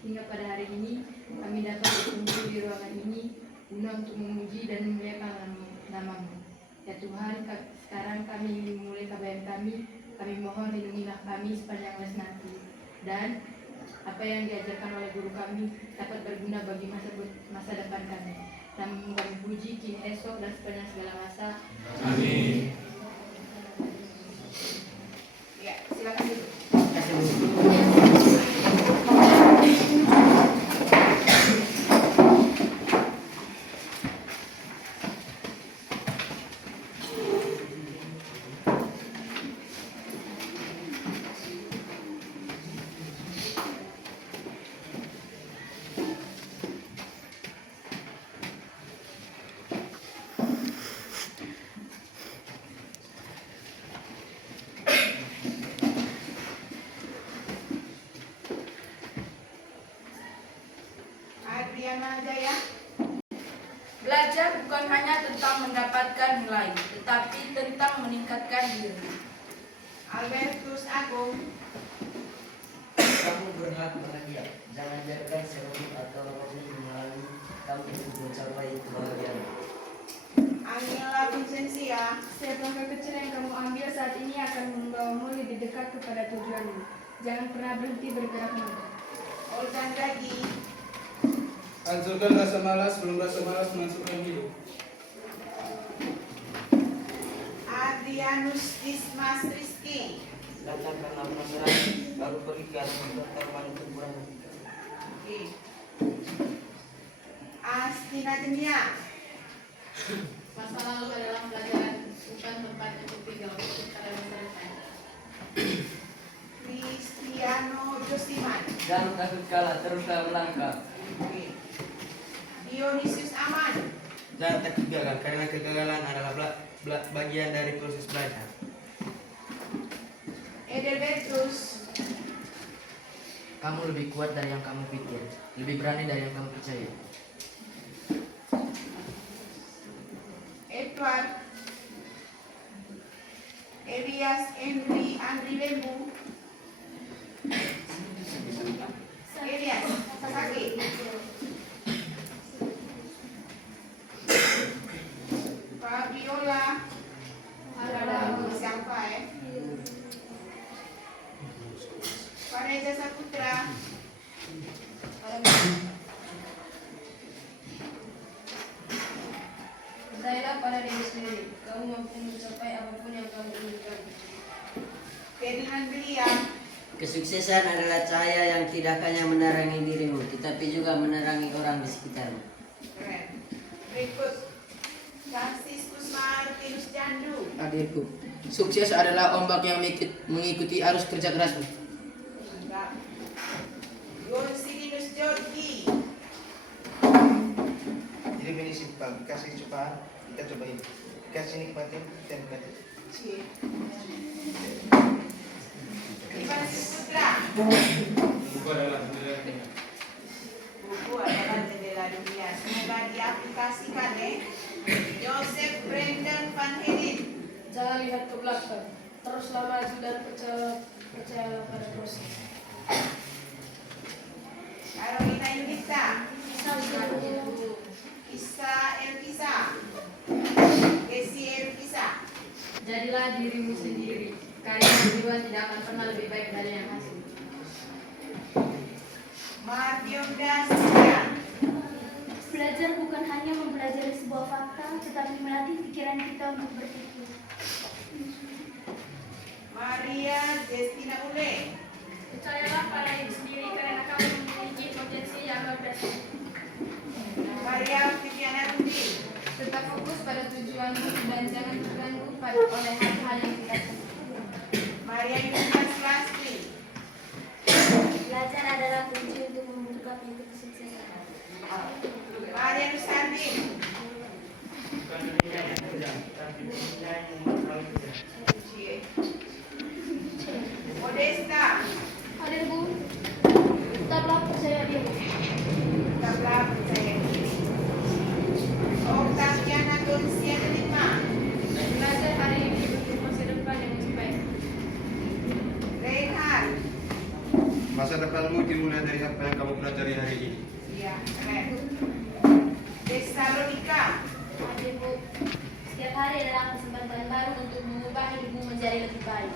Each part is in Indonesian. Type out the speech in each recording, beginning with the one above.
hingga pada hari ini kami dapat berkumpul di ruangan ini guna untuk memuji dan memuliakan nama-Mu. Ya Tuhan, sekarang kami ingin memulai KBM kami mohon lindungilah kami sepanjang les nanti. Dan apa yang diajarkan oleh guru kami dapat berguna bagi masa depan kami. Dan kami puji kini esok dan sepanjang segala masa. Amin. Ya, silakan dulu. Belajar bukan hanya tentang mendapatkan nilai, tetapi tentang meningkatkan diri. Albertus Agung. Kamu berhak bahagia. Jangan biarkan siapapun atau apapun menghalangi kamu untuk mencapai kebahagiaan. Angela Vincentia. Setiap langkah kecil yang kamu ambil saat ini akan membawamu lebih dekat kepada tujuanmu. Jangan pernah berhenti bergerak maju. Olga Draghi. Hancurkan rasa malas, belum rasa malas masukkan hidup. Adrianus Dismas Rizky. Katakanlah penasaran, baru pergi ke arah pertarungan itu kurang berpikir. Oke. Astina Jenia. Masa lalu adalah pelajaran, bukan tempat untuk tinggal secara depan. Cristiano Josiman. Jangan takut kalah, teruslah melangkah. Oke. Dionysius Aman. Jangan takut gagal, karena kegagalan adalah bagian dari proses belajar. Edelbertus. Kamu lebih kuat dari yang kamu pikir, lebih berani dari yang kamu percaya. Edward. Elias Andri Lembu. Elias Sasaki. Fabiola. Ada siapa ya? Fareza Saputra. Percayalah pada diri sendiri, kamu mampu mencapai apapun yang kamu inginkan. Ferdinand William. Kesuksesan adalah cahaya yang tidak hanya menerangi dirimu, tetapi juga menerangi orang di sekitarmu. Keren. Berikut Franciscus Martinus Jandu. Adikku, sukses adalah ombak yang mengikuti arus kerja kerasmu. Mantap. Yonsilinus Jorgi. Jadi ini simpel, kasih coba, kita cobain. Kasih nikmatin, kita nikmatin. Cik. Ivan Putra. Buku adalah jendela dunia. Buku adalah jendela dunia. Semoga diaplikasikan Joseph Brendan Van Hedin. Jangan lihat ke belakang, teruslah maju dan percayalah pada proses. Carolina Yunita. Isa Elvisa. Desi Elvisa. Jadilah dirimu sendiri, karya jiwa tidak akan pernah lebih baik dari yang hasil. Mardionda Setia. Belajar bukan hanya mempelajari sebuah fakta, tetapi melatih pikiran kita untuk berpikir. Maria Destina Ule. Percayalah pada diri sendiri karena kamu memiliki potensi yang luar biasa. Maria Viviana Rudi. Tetap fokus pada tujuanmu dan jangan terganggu oleh hal-hal yang tidak penting. Maria Yunus Lasri. Belajar adalah kunci untuk membuka pintu kesuksesan. Maria Nusardin. tapi penyanyi kalau tidak. Cie. Modesta. Hadir Bu. Tetaplah percaya diri. Tetaplah percaya diri. Octaviana Donsia kelima. Belajar hari ini untuk masa depan yang lebih baik. Reinhard. Masa depanmu dimulai dari apa yang kamu pelajari hari ini. Iya, keren. Desalonika. Hadir Bu. Setiap hari adalah kesempatan baru untuk mengubah hidupmu menjadi lebih baik.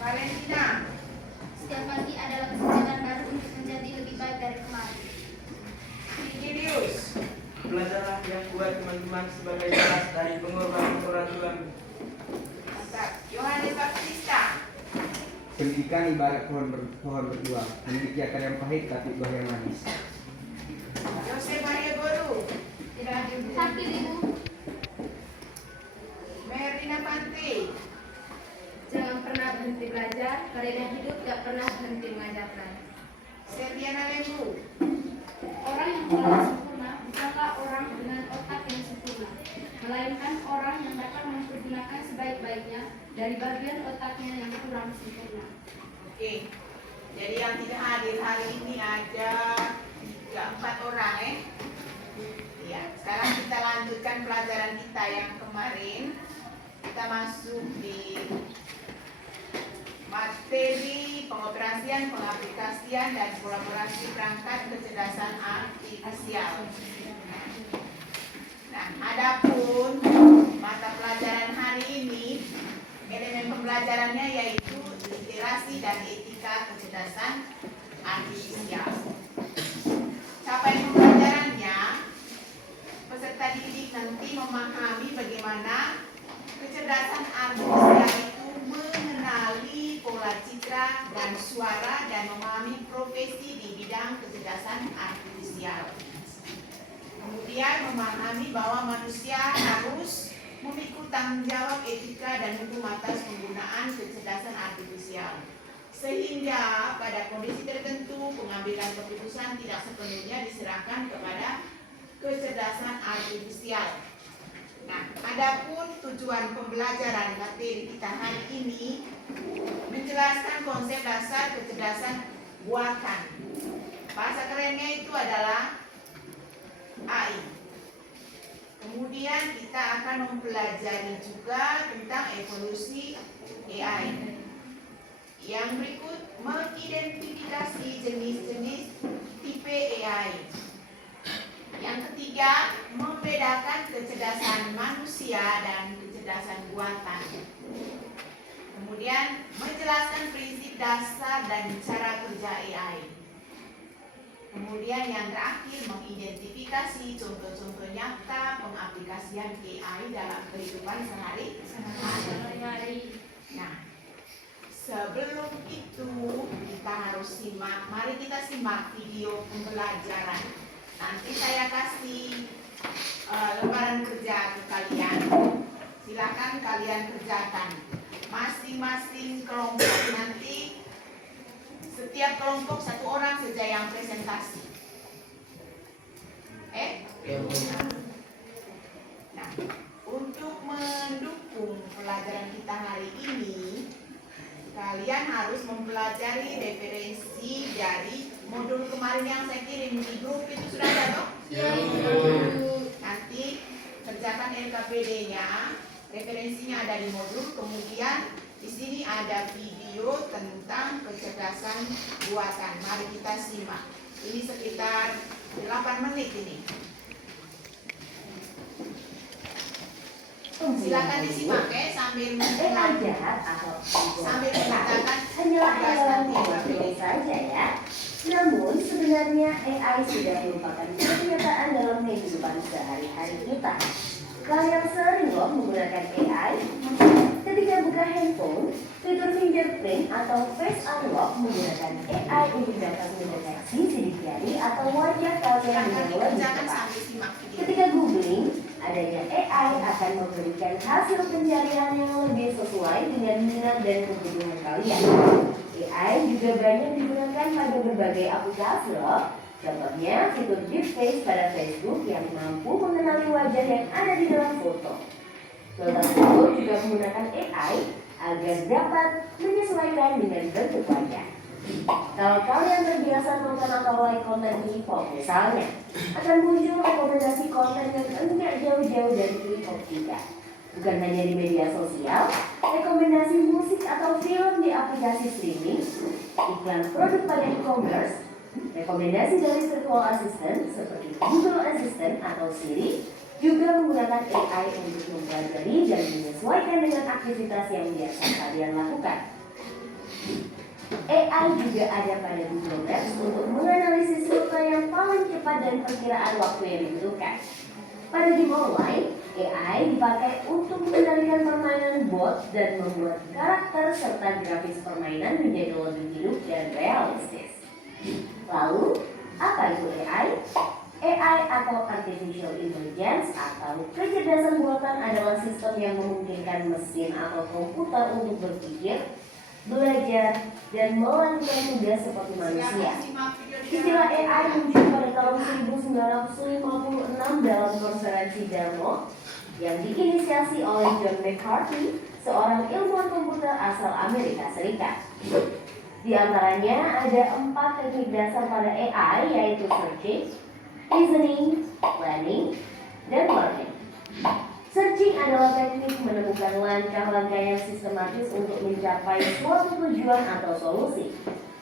Valentina. Setiap pagi adalah kesempatan baru untuk menjadi lebih baik dari kemarin. Vigilius. Belajarlah yang kuat teman-teman sebagai balas dari pengorbanan. Mantap. Yohanes Baptista. Pendidikan ibarat pohon berbuah, memiliki akar yang pahit tapi buah yang manis. Jose Maria Boru. Tidak hadir Bu. Sakit Ibu. Merina Pante. Jangan pernah berhenti belajar, karena hidup gak pernah berhenti mengajarkan. Serviana Lembu. Orang yang telah sempurna bukanlah orang dengan otak yang sempurna, melainkan orang yang dapat mempergunakan sebaik-baiknya dari bagian otaknya yang kurang sempurna. Oke. Jadi yang tidak hadir hari ini ada 4 orang Ya, sekarang kita lanjutkan pelajaran kita yang kemarin. Kita masuk di materi pengoperasian, pengaplikasian, dan kolaborasi perangkat kecerdasan artifisial. Nah, adapun mata pelajaran hari ini, elemen pembelajarannya yaitu literasi dan etika kecerdasan artifisial. Capaian pembelajarannya, peserta didik nanti memahami bagaimana kecerdasan artifisial itu mengenali pola citra dan suara dan memahami profesi di bidang kecerdasan artifisial. Kemudian memahami bahwa manusia harus memikul tanggung jawab etika dan hukum atas penggunaan kecerdasan artifisial. Sehingga pada kondisi tertentu pengambilan keputusan tidak sepenuhnya diserahkan kepada kecerdasan artifisial. Nah, adapun tujuan pembelajaran materi kita hari ini menjelaskan konsep dasar kecerdasan buatan. Bahasa kerennya itu adalah AI. Kemudian kita akan mempelajari juga tentang evolusi AI. Yang berikut mengidentifikasi jenis-jenis tipe AI. Yang ketiga, membedakan kecerdasan manusia dan kecerdasan buatan. Kemudian, menjelaskan prinsip dasar dan cara kerja AI. Kemudian yang terakhir, mengidentifikasi contoh-contoh nyata pengaplikasian AI dalam kehidupan sehari-hari. Nah, sebelum itu kita harus simak, mari kita simak video pembelajaran. Nanti saya kasih lembaran kerja ke kalian. Silakan kalian kerjakan masing-masing kelompok. Nanti setiap kelompok 1 orang saja yang presentasi. Nah, untuk mendukung pelajaran kita hari ini, kalian harus mempelajari referensi dari modul kemarin yang saya kirim di grup itu. Sudah ada toh? Nanti kerjakan LKPD-nya, referensinya ada di modul. Kemudian di sini ada video tentang kecerdasan buatan. Mari kita simak. Ini sekitar 8 menit ini. Silakan disimak sambil jahat atau sambil menceritakan hanyalah tugas hewan nanti yang saja ya. Namun sebenarnya AI sudah merupakan kenyataan dalam kehidupan sehari-hari kita. Kalian sering loh menggunakan AI. Ketika buka handphone, fitur fingerprint atau face unlock menggunakan AI untuk dapat mendeteksi sidik jari atau wajah kalian dengan lebih cepat. Ketika googling, adanya AI akan memberikan hasil pencarian yang lebih sesuai dengan minat dan kebutuhan kalian. AI juga banyak digunakan pada berbagai aplikasi loh. Contohnya fitur deepfake pada Facebook yang mampu mengenali wajah yang ada di dalam foto. Contoh tersebut juga menggunakan AI agar dapat menyesuaikan dengan bentuk wajah. Kalau kalian terbiasa nonton atau like konten K-pop misalnya, akan muncul rekomendasi konten yang enggak jauh-jauh dari K-pop juga. Bukan hanya di media sosial, rekomendasi musik atau film di aplikasi streaming, iklan produk pada e-commerce, rekomendasi dari virtual assistant seperti Google Assistant atau Siri, juga menggunakan AI untuk mempelajari dan menyesuaikan dengan aktivitas yang biasa kalian lakukan. AI juga ada pada Google Maps untuk menganalisis rute yang paling cepat dan perkiraan waktu yang dibutuhkan. Pada game online, AI dipakai untuk mengendalikan permainan bot dan membuat karakter serta grafis permainan menjadi lebih hidup dan realistis. Lalu, apa itu AI? AI atau Artificial Intelligence atau kecerdasan buatan adalah sistem yang memungkinkan mesin atau komputer untuk berpikir, belajar, dan melakukan tugas seperti manusia. Istilah AI muncul pada tahun 1956 dalam konferensi Dartmouth yang diinisiasi oleh John McCarthy, seorang ilmuwan komputer asal Amerika Serikat. Di antaranya ada 4 teknik dasar pada AI, yaitu searching, reasoning, planning, dan learning. Searching adalah teknik menemukan langkah-langkah yang sistematis untuk mencapai suatu tujuan atau solusi.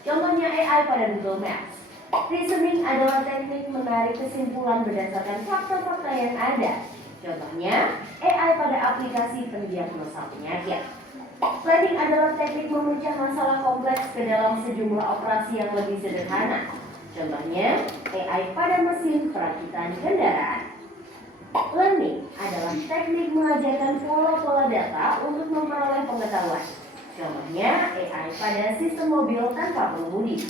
Contohnya AI pada Google Maps. Reasoning adalah teknik menarik kesimpulan berdasarkan fakta-fakta yang ada. Contohnya AI pada aplikasi pendiagnosa penyakit. Planning adalah teknik memecah masalah kompleks ke dalam sejumlah operasi yang lebih sederhana. Contohnya AI pada mesin perakitan kendaraan. Learning adalah teknik mengajarkan pola-pola data untuk memperoleh pengetahuan. Contohnya AI pada sistem mobil tanpa pengemudi.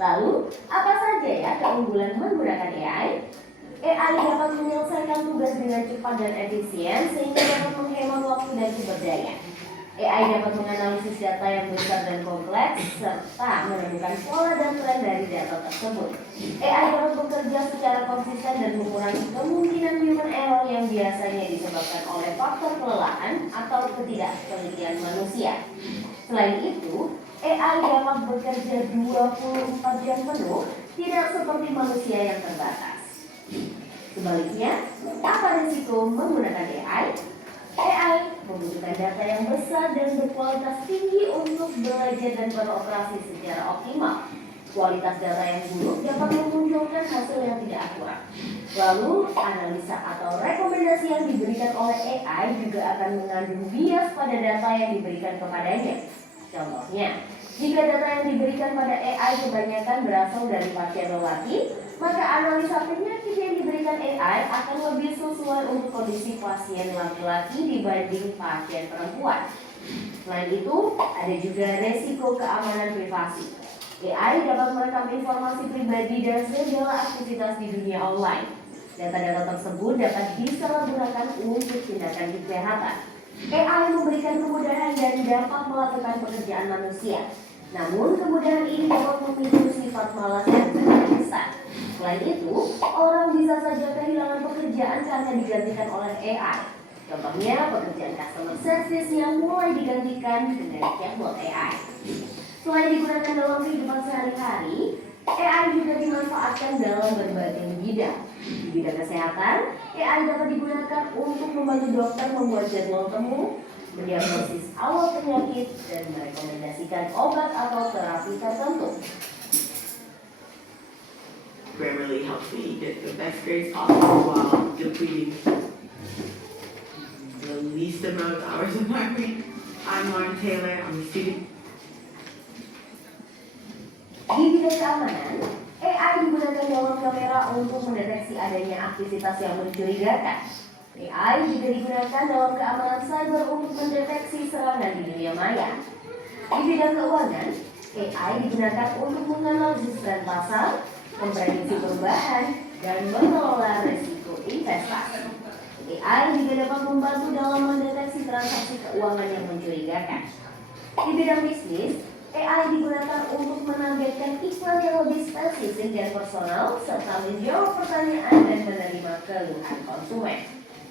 Lalu, apa saja ya keunggulan menggunakan AI? AI dapat menyelesaikan tugas dengan cepat dan efisien sehingga dapat menghemat waktu dan sumber daya. AI dapat menganalisis data yang besar dan kompleks serta menemukan pola dan tren dari data tersebut. AI dapat bekerja secara konsisten dan mengurangi kemungkinan human error yang biasanya disebabkan oleh faktor kelelahan atau ketidaktelitian manusia. Selain itu, AI dapat bekerja 24 jam penuh, tidak seperti manusia yang terbatas. Sebaliknya, apa risiko menggunakan AI? AI membutuhkan data yang besar dan berkualitas tinggi untuk belajar dan beroperasi secara optimal. Kualitas data yang buruk dapat memunculkan hasil yang tidak akurat. Lalu, analisa atau rekomendasi yang diberikan oleh AI juga akan mengandung bias pada data yang diberikan kepadanya. Contohnya, jika data yang diberikan pada AI kebanyakan berasal dari pasien lelaki, maka analisa penyakit yang diberikan AI akan lebih sesuai untuk kondisi pasien laki-laki dibanding pasien perempuan. Selain itu, ada juga resiko keamanan privasi. AI dapat merekam informasi pribadi dan segala aktivitas di dunia online. Data-data tersebut dapat disalahgunakan untuk tindakan kejahatan. AI memberikan kemudahan dan dapat melakukan pekerjaan manusia. Namun, kemudahan ini dapat memicu sifat malas dan instan. Selain itu, orang bisa saja kehilangan pekerjaan karena digantikan oleh AI. Contohnya, pekerjaan customer service yang mulai digantikan dengan chatbot AI. Selain digunakan dalam kehidupan sehari-hari, AI juga dimanfaatkan dalam berbagai bidang. Di bidang kesehatan, AI dapat digunakan untuk membantu dokter membuat jadwal temu, mendiagnosis awal penyakit, dan merekomendasikan obat atau terapi tertentu. Grammarly helps me get the best grades possible while depleting the least amount of hours of my week. I'm Lauren Taylor, I'm a student. Di bidang keamanan, AI digunakan dalam kamera untuk mendeteksi adanya aktivitas yang mencurigakan. AI juga digunakan dalam keamanan cyber untuk mendeteksi serangan di dunia maya. Di bidang keuangan, AI digunakan untuk menganalisis tren pasar, memprediksi perubahan, dan mengelola risiko investasi. AI juga dapat membantu dalam mendeteksi transaksi keuangan yang mencurigakan. Di bidang bisnis, AI digunakan untuk menargetkan iklan yang lebih spesifik dan personal, serta menjawab pertanyaan dan menerima keluhan konsumen.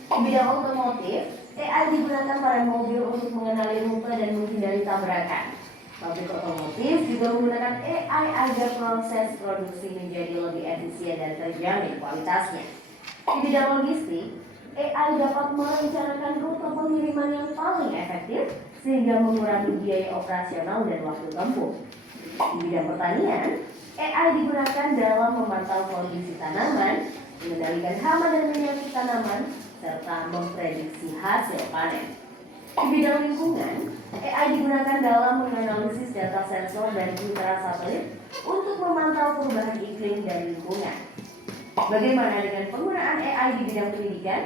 Di bidang otomotif, AI digunakan pada mobil untuk mengenali rute dan menghindari tabrakan. Pabrik otomotif juga menggunakan AI agar proses produksi menjadi lebih efisien dan terjamin kualitasnya. Di bidang logistik, AI dapat merencanakan rute pengiriman yang paling efektif sehingga mengurangi biaya operasional dan waktu tempuh. Di bidang pertanian, AI digunakan dalam memantau kondisi tanaman, mengendalikan hama dan penyakit tanaman, serta memprediksi hasil panen. Di bidang lingkungan, AI digunakan dalam menganalisis data sensor dan indera satelit untuk memantau perubahan iklim dan lingkungan. Bagaimana dengan penggunaan AI di bidang pendidikan?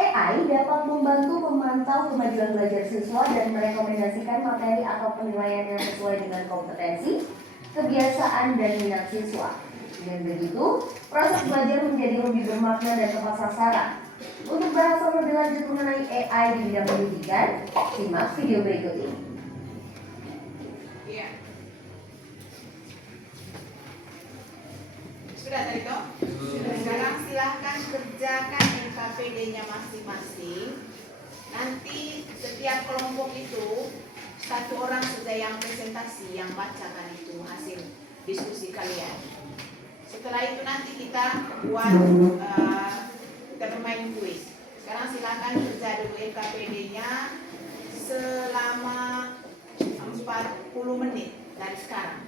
AI dapat membantu memantau kemajuan belajar siswa dan merekomendasikan materi atau penilaian yang sesuai dengan kompetensi, kebiasaan, dan minat siswa. Dengan begitu, proses belajar menjadi lebih bermakna dan tepat sasaran. Untuk bahas lebih lanjut mengenai AI di bidang pendidikan, simak video berikut ini. Iya. Sudah tadi toh? Sekarang silahkan kerjakan NKPD-nya masing-masing. Nanti setiap kelompok itu satu orang saja yang presentasi, yang bacakan itu hasil diskusi kalian. Setelah itu nanti kita buat kita bermain kuis. Sekarang silakan kerja dulu NKPD-nya selama 40 menit dari sekarang.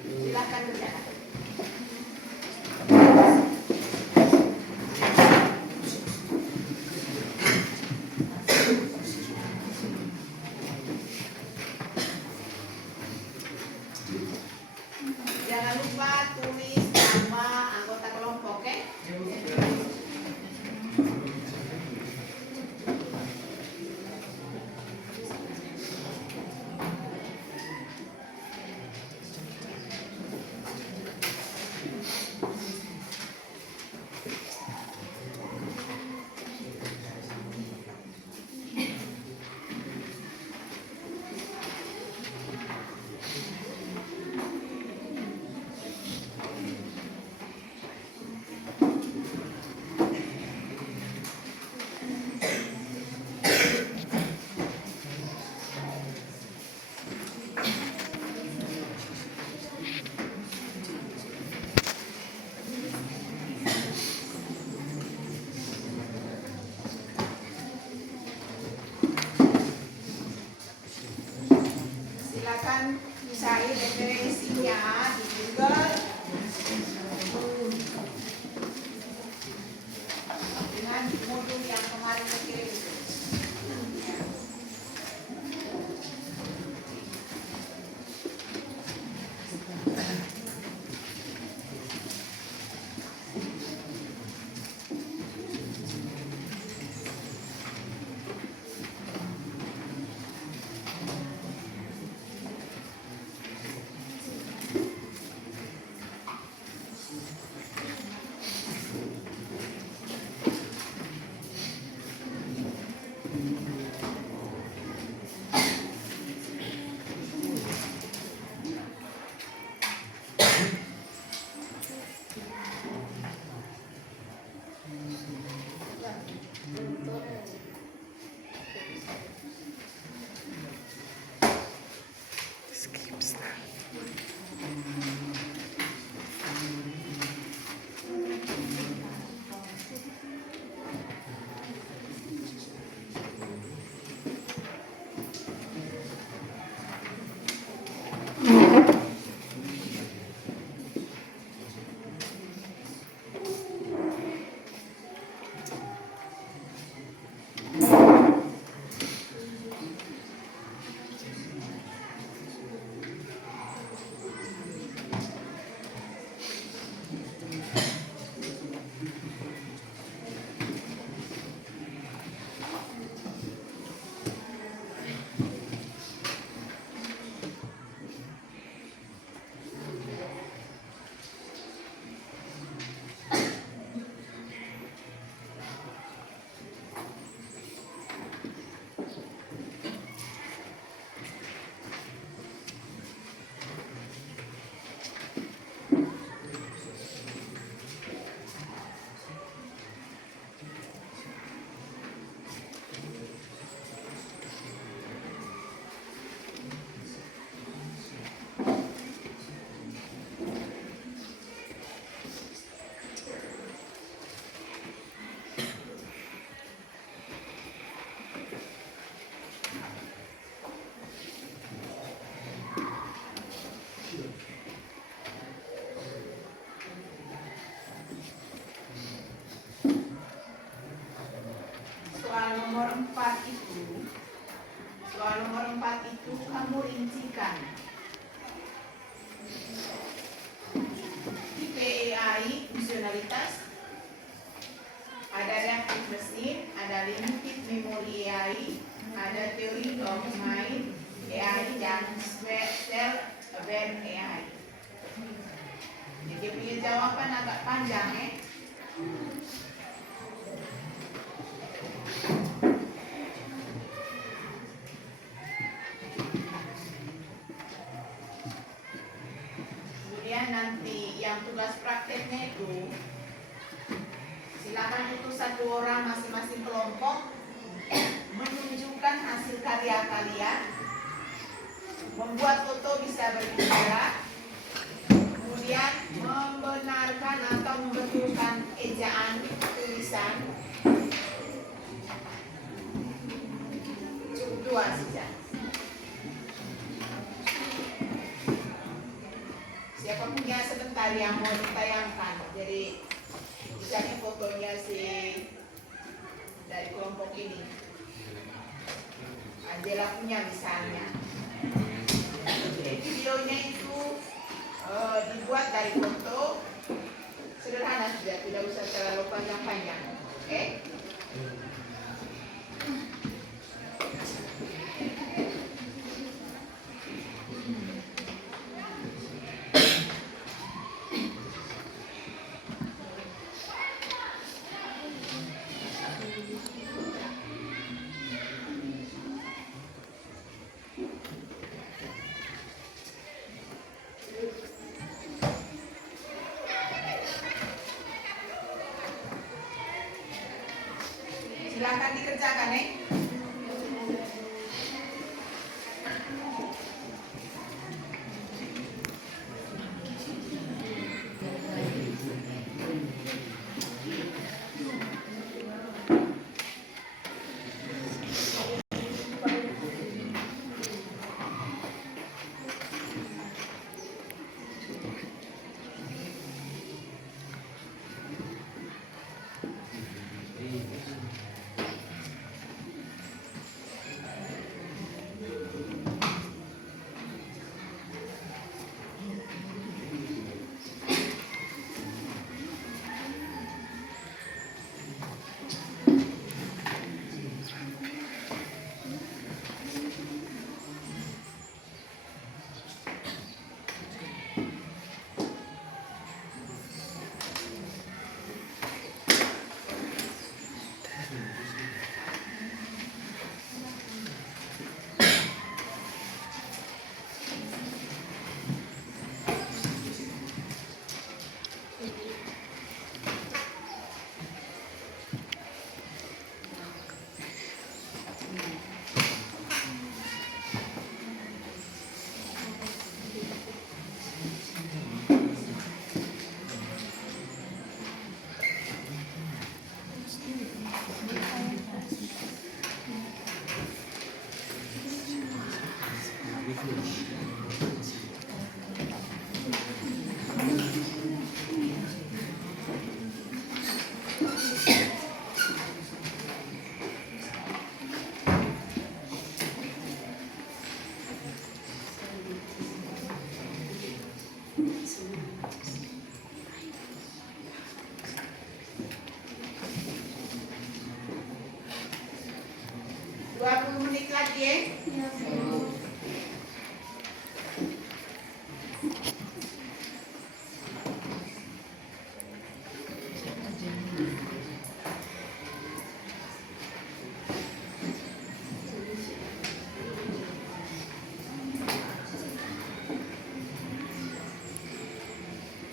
Silakan kerjakan. Jangan lupa tulis nama anggota kelompok, oke? Silakan cari referensinya di Google dengan modul yang kemarin dikirim itu. nomor 4 itu kamu rincikan. Tipe AI fungsionalitas, ada reactive machine, ada limited memory AI, ada theory of mind AI, dan self-aware AI. Jadi punya jawaban agak panjang Kemudian nanti yang tugas prakteknya itu silakan utus 1 orang masing-masing kelompok menunjukkan hasil karya kalian, membuat foto bisa berbicara, kemudian membenarkan atau membetulkan ejaan tulisan. Cukup 2 saja. Siapa punya sebentar yang mau ditayangkan? Jadi misalnya fotonya si dari kelompok ini, Angela punya misalnya. Jadi videonya itu dibuat dari foto sederhana saja, tidak usah terlalu panjang-panjang. Oke? Silakan dikerjakan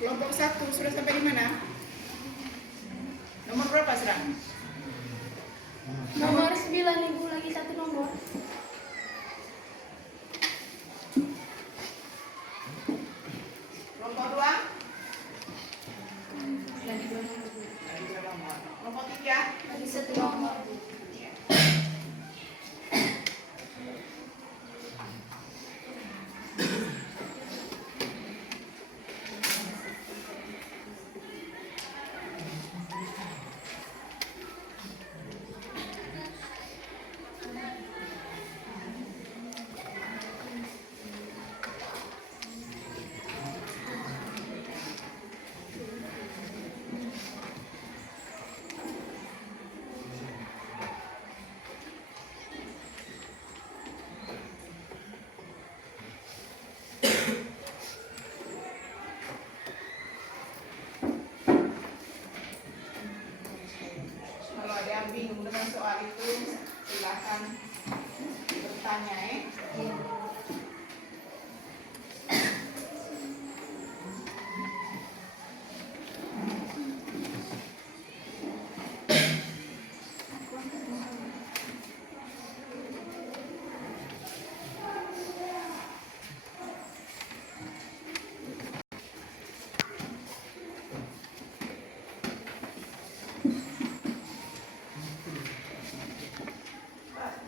Kelompok 1 sudah sampai di mana? Nomor berapa serang? Nomor 9, Ibu, lagi 1 nomor. Kelompok 2? Lagi 2 nomor. Kelompok 3? Lagi 1 nomor. bingung dengan soal itu, silakan bertanya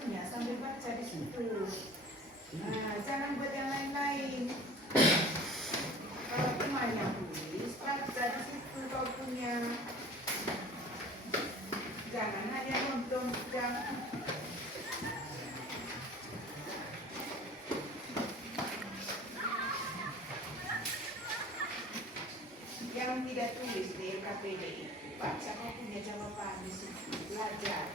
Punya sambil baca di situ. Nah, jangan buat yang lain-lain. Kalau cuma yang tulis, baca di situ kau punya. Jangan hanya nonton, jangan. Yang tidak tulis di LKPD, baca kau punya jawaban di situ, belajar.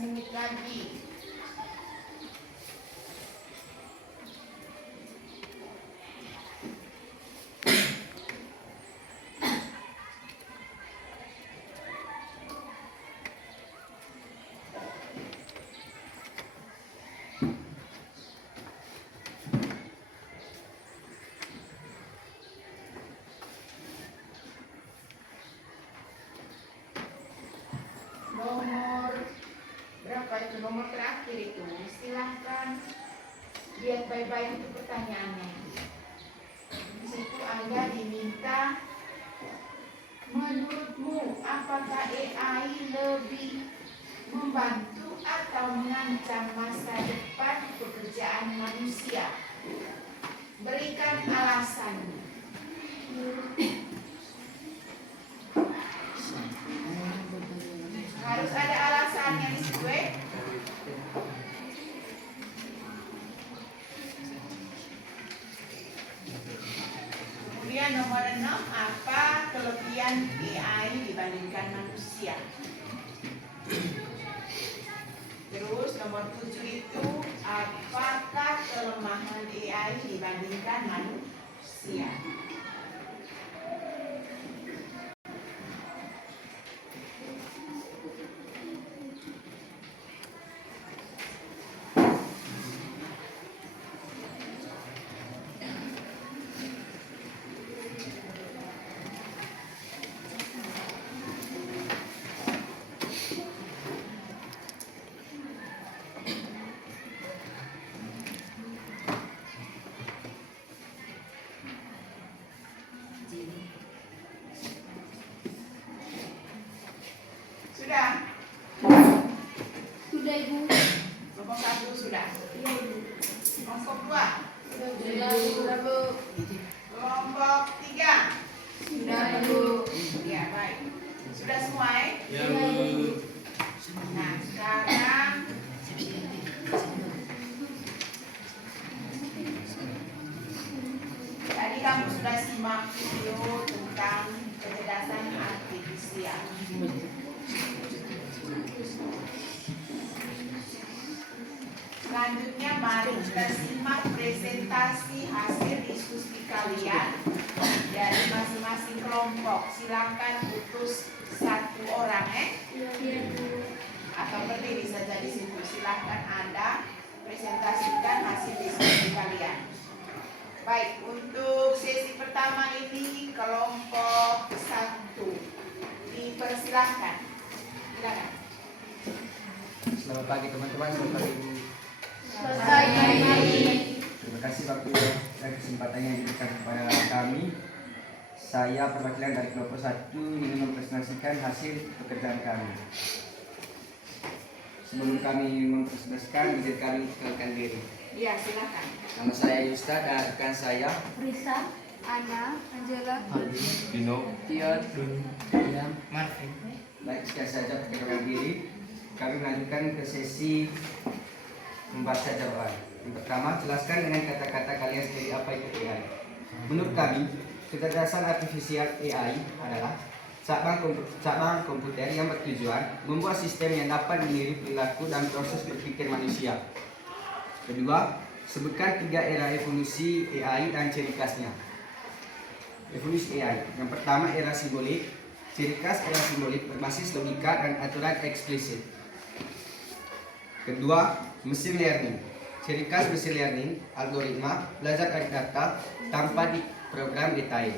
Menit lagi. Nomor berapa itu, nomor terakhir itu, silahkan lihat baik-baik itu pertanyaannya. Di situ Anda diminta, menurutmu apakah AI lebih membantu atau mengancam masa depan pekerjaan manusia? Berikan alasannya. Harus ada alasannya di situ. Kemudian nomor 6, apa kelebihan AI dibandingkan manusia? Terus nomor 7 itu, apakah kelemahan AI dibandingkan manusia? Sudah? Sudah Ibu. Kelompok 1 sudah? Iya Ibu. Kelompok 2? Sudah Bu. Kelompok 3? Sudah Bu. Ya, baik. Sudah semua Ya Bu. Nah, sekarang tadi kamu sudah simak video tentang kecerdasan artifisial. Selanjutnya mari kita simak presentasi hasil diskusi kalian dari masing-masing kelompok. Silakan utus 1 orang atau berdiri saja di situ. Silakan Anda presentasikan hasil diskusi kalian. Baik, untuk sesi pertama ini kelompok 1 dipersilahkan. Silakan. Selamat pagi teman-teman, selamat pagi Bu. Selamat pagi. Terima kasih waktu dan kesempatan yang diberikan kepada kami. Saya perwakilan dari kelompok 1 ingin mempresentasikan hasil pekerjaan kami. Sebelum kami mempresentasikan, izin kami memperkenalkan diri. Ya, silakan. Nama saya Yusta dan rekan saya Risa, Ana, Angela, Dino, Tian, William, Marvin. Baik, sekian saja perkenalan diri. Kami melanjutkan ke sesi membaca jawaban. Yang pertama, jelaskan dengan kata-kata kalian sendiri apa itu AI. Menurut kami, kecerdasan artifisial AI adalah cabang komputer yang bertujuan membuat sistem yang dapat meniru perilaku dan proses berpikir manusia. Kedua, sebutkan 3 era evolusi AI dan ciri khasnya. Evolusi AI. Yang pertama, era simbolik. Ciri khas era simbolik berbasis logika dan aturan eksplisit. Kedua, machine learning. Ciri khas machine learning, algoritma belajar dari data tanpa diprogram detail.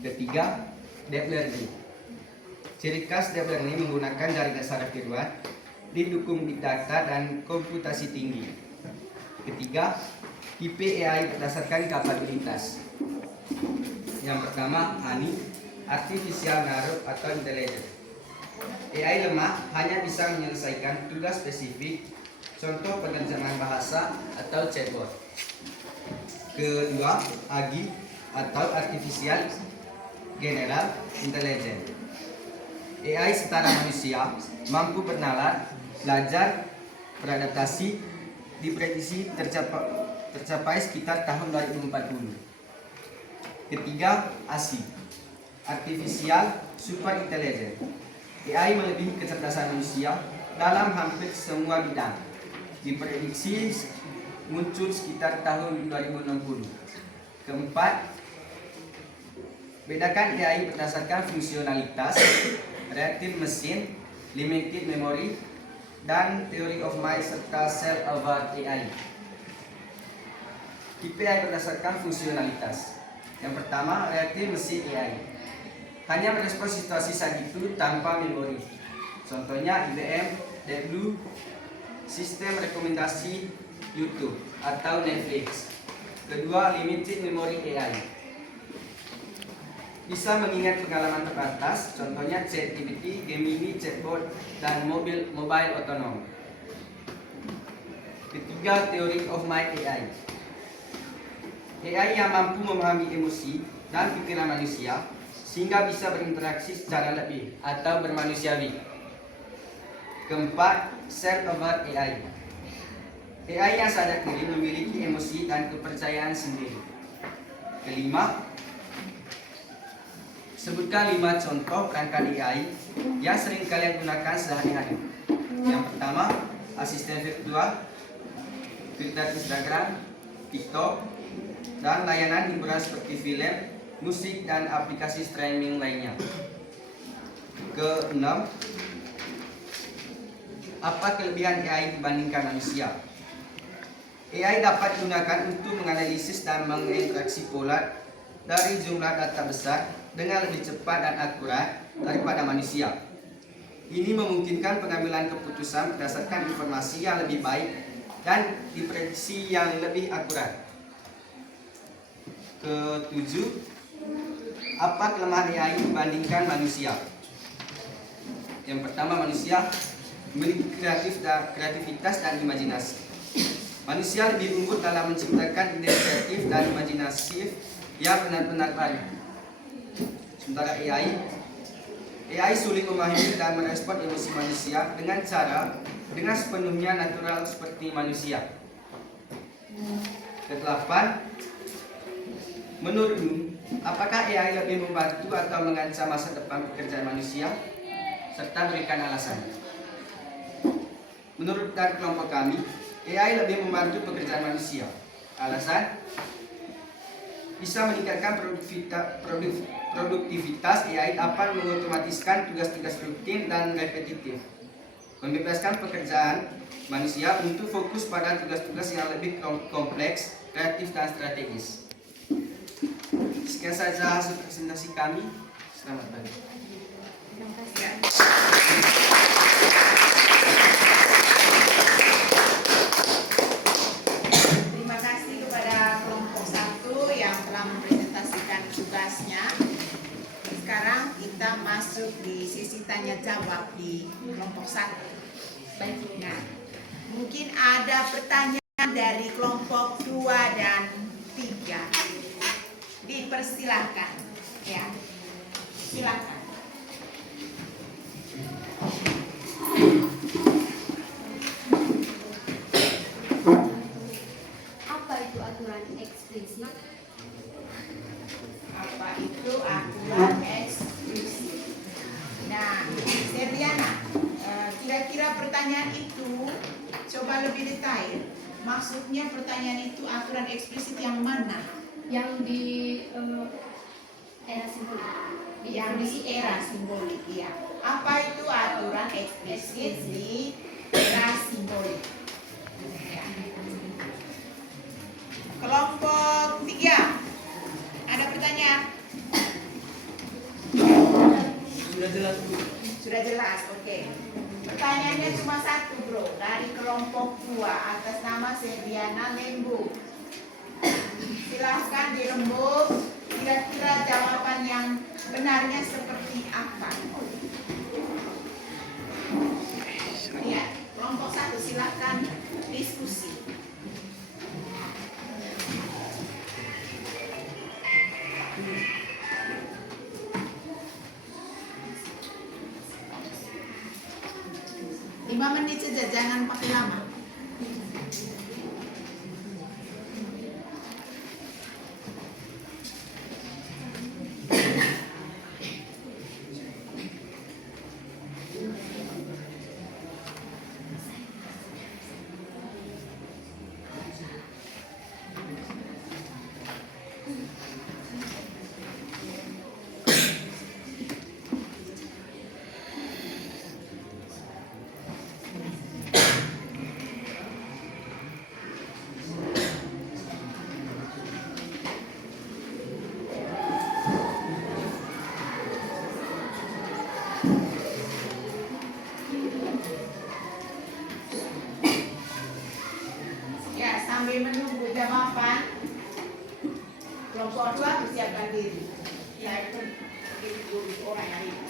Ketiga, deep learning. Ciri khas deep learning menggunakan jaringan saraf neuron, didukung big data dan komputasi tinggi. Ketiga, tipe AI berdasarkan kapabilitas. Yang pertama, ANI, Artificial Narrow atau Intelligent. AI lemah hanya bisa menyelesaikan tugas spesifik, contoh penerjemahan bahasa atau chatbot. Kedua, AGI atau Artificial General Intelligence. AI setara manusia, mampu bernalar, belajar, beradaptasi, diprediksi tercapai sekitar tahun 2040. Ketiga, ASI, Artificial Super Intelligence. AI melebihi kecerdasan manusia dalam hampir semua bidang. Diprediksi muncul sekitar tahun 2060. Keempat, bedakan AI berdasarkan fungsionalitas, reactive machine, limited memory, dan theory of mind serta self-aware AI. Tipe AI berdasarkan fungsionalitas. Yang pertama, reactive machine AI. Hanya merespons situasi saat itu tanpa memori. Contohnya IBM, Deep Blue, sistem rekomendasi YouTube atau Netflix. Kedua, limited memory AI. Bisa mengingat pengalaman terbatas, contohnya ChatGPT, Gemini, chatbot, dan mobile otonom. Ketiga, theory of mind AI. AI yang mampu memahami emosi dan pikiran manusia sehingga bisa berinteraksi secara lebih atau bermanusiawi. Keempat, self-aware AI. AI yang sadar diri memiliki emosi dan kepercayaan sendiri. Kelima, sebutkan 5 contoh perangkat AI yang sering kalian gunakan sehari-hari. Yang pertama, asisten virtual, filter Instagram, TikTok, dan layanan hiburan seperti film, musik, dan aplikasi streaming lainnya. Keenam, apa kelebihan AI dibandingkan manusia? AI dapat digunakan untuk menganalisis dan menginteraksi pola dari jumlah data besar dengan lebih cepat dan akurat daripada manusia. Ini memungkinkan pengambilan keputusan berdasarkan informasi yang lebih baik dan diprediksi yang lebih akurat. Ketujuh, apa kelemahan AI dibandingkan manusia? Yang pertama, manusia memiliki kreativitas dan imajinasi. Manusia lebih unggul dalam menciptakan ide kreatif dan imajinatif yang benar-benar baru. Sementara AI sulit memahami dan merespon emosi manusia dengan sepenuhnya natural seperti manusia. Kedelapan, menurutmu, apakah AI lebih membantu atau mengancam masa depan pekerjaan manusia? Serta berikan alasan. Menurut kelompok kami, AI lebih membantu pekerjaan manusia. Alasan, bisa meningkatkan produktivitas. AI dapat mengotomatiskan tugas-tugas rutin dan repetitif, membebaskan pekerjaan manusia untuk fokus pada tugas-tugas yang lebih kompleks, kreatif, dan strategis. Sekian saja hasil presentasi kami. Selamat pagi. Terima kasih. Terima kasih kepada kelompok 1 yang telah mempresentasikan tugasnya. Sekarang kita masuk di sesi tanya jawab di kelompok 1. Baik, nah, mungkin ada pertanyaan. Dari kelompok 2 dan 3 dipersilahkan ya, silakan. Apa itu aturan eksplisit? Apa itu aturan eksplisit? Nah, Serdiana, kira-kira pertanyaan itu coba lebih detail. Maksudnya pertanyaan itu aturan eksplisit yang mana? Yang di era simbolik. Yang di era simbolik, ya. Apa itu aturan eksplisit di era simbolik? Ya. Kelompok 3, ada pertanyaan? Sudah jelas, Bu. Sudah jelas, oke. Pertanyaannya cuma satu, bro. Dari kelompok 2 atas nama Serdiana Lembu. Silahkan dirembuk. Kira-kira jawaban yang benarnya seperti apa? Lihat, kelompok 1 silahkan diskusi. Lima menit saja, jangan pakai lama. Ya, sambil menunggu jawaban, kelompok 2 persiapkan diri. Ya, itu orang hari ini.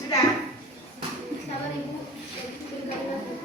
Sudah? Sabar Ibu. Berikan aku.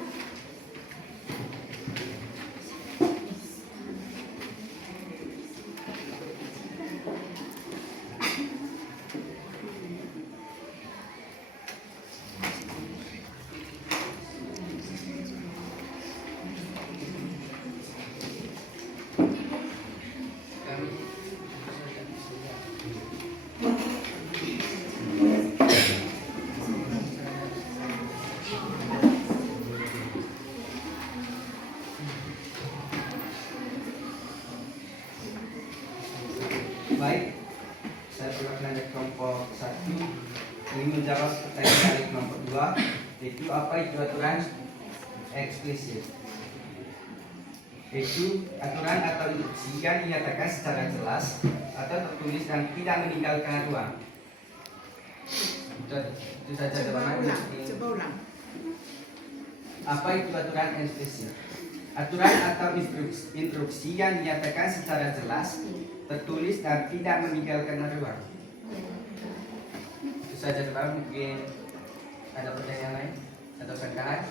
Baik, saya perwakilan dari kelompok 1 ingin menjawab pertanyaan dari kelompok 2, yaitu apa itu aturan eksplisit. Yaitu aturan atau instruksi yang dinyatakan secara jelas atau tertulis dan tidak meninggalkan ruang. Itu saja jawaban. Coba ulang. Apa itu aturan eksplisit? Aturan atau instruksi yang dinyatakan secara jelas, tertulis dan tidak meninggalkan ruang. Itu saja jawaban. Mungkin ada pertanyaan lain atau sangkaan?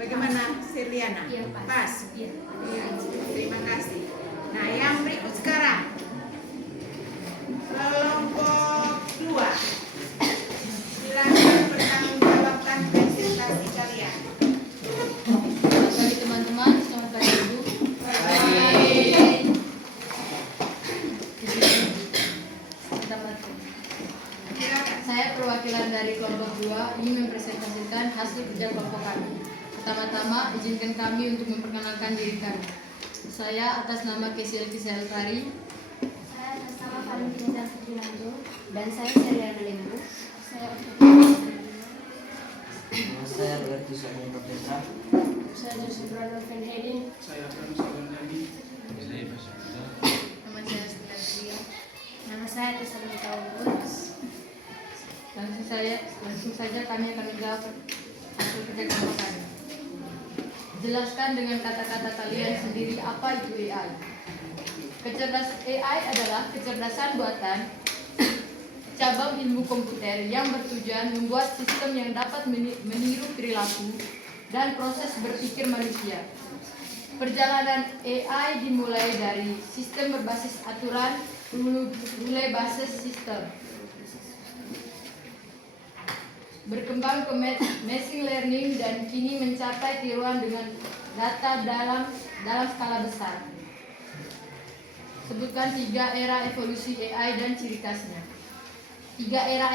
Bagaimana Serliana? Iya, Pak. Pas? Iya. Ya, terima kasih. Nah, yang berikut sekarang kelompok 2. Silakan bertanggungjawabkan presentasi kalian. Selamat pagi teman-teman, selamat pagi Ibu. Silakan. Saya perwakilan dari kelompok 2 ingin mempresentasikan hasil kerja kelompok kami. Pertama-tama, izinkan kami untuk memperkenalkan diri kami. Saya atas nama Kesil Kiseltari. Saya atas nama Valentina Ferdinando. Dan saya Seriana Lembu. Saya Nama saya Robertus Agung Profesa. Saya Joseph Brandon Van Heding. Saya akan Salandani. Nama saya Stia. Nama saya Tessa Taubut. Langsung saja kami akan menjawab hasil kerja kelompok kami. Jelaskan dengan kata-kata kalian sendiri apa itu AI. AI adalah kecerdasan buatan cabang ilmu komputer yang bertujuan membuat sistem yang dapat meniru perilaku dan proses berpikir manusia. Perjalanan AI dimulai dari sistem berbasis aturan, mulai basis sistem. Berkembang ke machine learning dan kini mencapai tiruan dengan data dalam skala besar. Sebutkan 3 era evolusi AI dan ciri khasnya. 3 era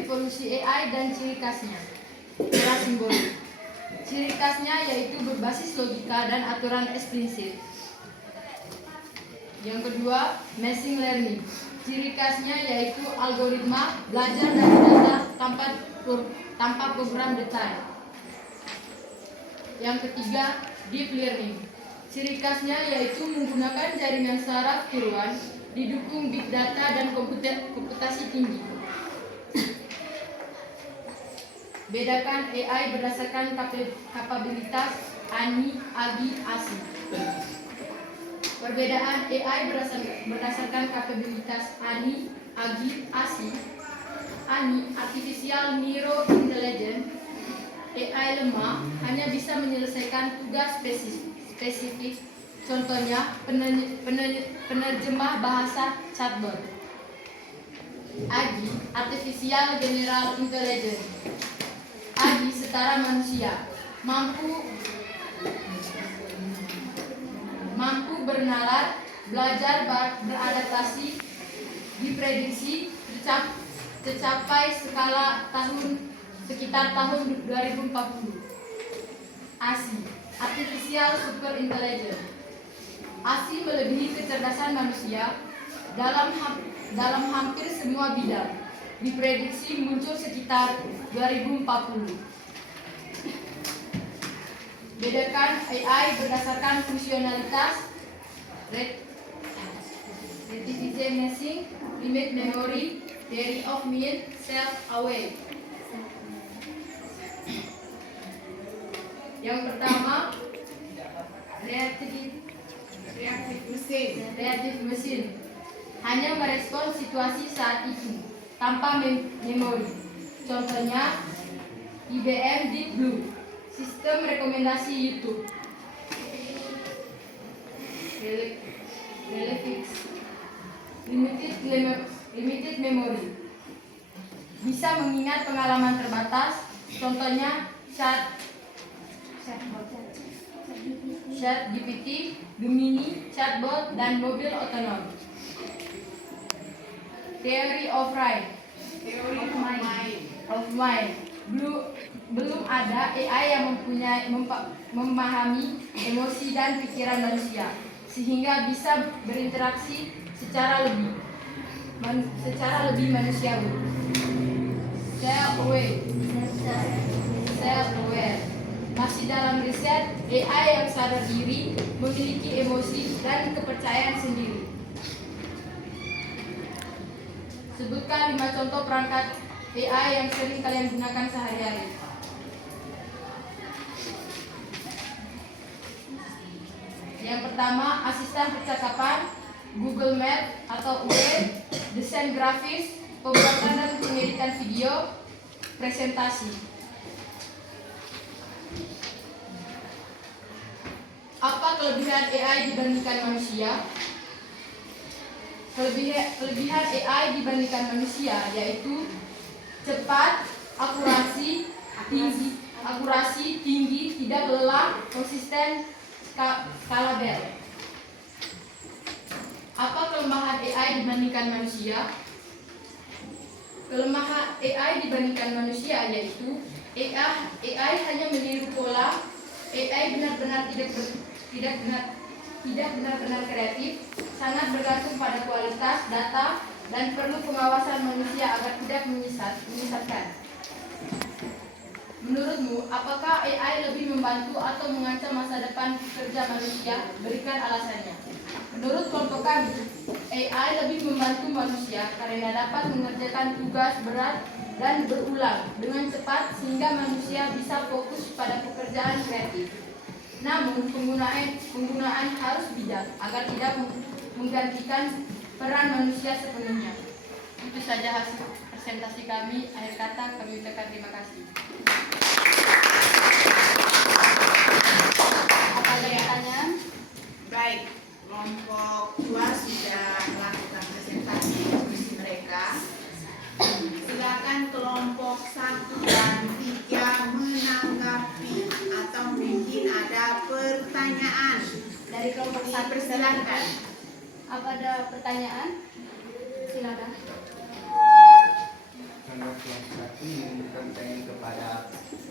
evolusi AI dan ciri khasnya. Era simbolik. Ciri khasnya yaitu berbasis logika dan aturan eksplisit. Yang kedua, machine learning. Ciri khasnya yaitu algoritma belajar dari data tanpa program detail. Yang ketiga, deep learning. Ciri khasnya yaitu menggunakan jaringan saraf tiruan didukung big data dan komputasi tinggi. Bedakan AI berdasarkan kapabilitas ANI, AGI, ASI. Perbedaan AI berdasarkan kapabilitas ANI, AGI, ASI. ANI, Artificial Neuro Intelligence, AI lemah hanya bisa menyelesaikan tugas spesifik, contohnya penerjemah bahasa chatbot. AGI, Artificial General Intelligence. AGI setara manusia, mampu bernalar, belajar, beradaptasi, diprediksi tercapai skala sekitar tahun 2040. ASI, Artificial Super Intelligence. ASI melebihi kecerdasan manusia dalam hampir semua bidang. Diprediksi muncul sekitar 2040. Bedakan AI berdasarkan fungsionalitas, retrieval machine, limit memory, theory of mind, self-aware. Yang pertama, reactive machine hanya merespon situasi saat itu tanpa memori. Contohnya IBM Deep Blue, sistem rekomendasi YouTube. Relevix, limited memory, bisa mengingat pengalaman terbatas. Contohnya ChatGPT, Gemini, chatbot, dan mobil otonom. Theory of mind. Belum ada AI yang memahami emosi dan pikiran manusia, sehingga bisa berinteraksi secara lebih manusiawi. Self-aware. Masih dalam riset, AI yang sadar diri, memiliki emosi dan kepercayaan sendiri. Sebutkan 5 contoh perangkat AI yang sering kalian gunakan sehari-hari. Yang pertama, asisten percakapan, Google Map atau web, desain grafis, pembuatan dan pengeditan video, presentasi. Apa kelebihan AI dibandingkan manusia? Kelebihan AI dibandingkan manusia yaitu cepat, akurasi tinggi, tidak lelah, konsisten, skalabel. Apa kelemahan AI dibandingkan manusia? Kelemahan AI dibandingkan manusia yaitu AI hanya meniru pola. AI benar-benar tidak benar-benar kreatif, sangat bergantung pada kualitas data dan perlu pengawasan manusia agar tidak menyesatkan. Menurutmu, apakah AI lebih membantu atau mengancam masa depan kerja manusia? Berikan alasannya. Menurut kelompok kami, AI lebih membantu manusia karena dapat mengerjakan tugas berat dan berulang dengan cepat sehingga manusia bisa fokus pada pekerjaan kreatif. Namun, penggunaan harus bijak agar tidak menggantikan peran manusia sepenuhnya. Itu saja hasil presentasi kami. Akhir kata, kami ucapkan terima kasih. Apa ada pertanyaan? Baik, kelompok 2 sudah melakukan presentasi diskusi mereka. Silakan kelompok 1 dan 3 menanggapi atau mungkin ada pertanyaan Dari kelompok 1 Persilakan. apa ada pertanyaan? Silakan. Kelompok 1 memberikan pertanyaan kepada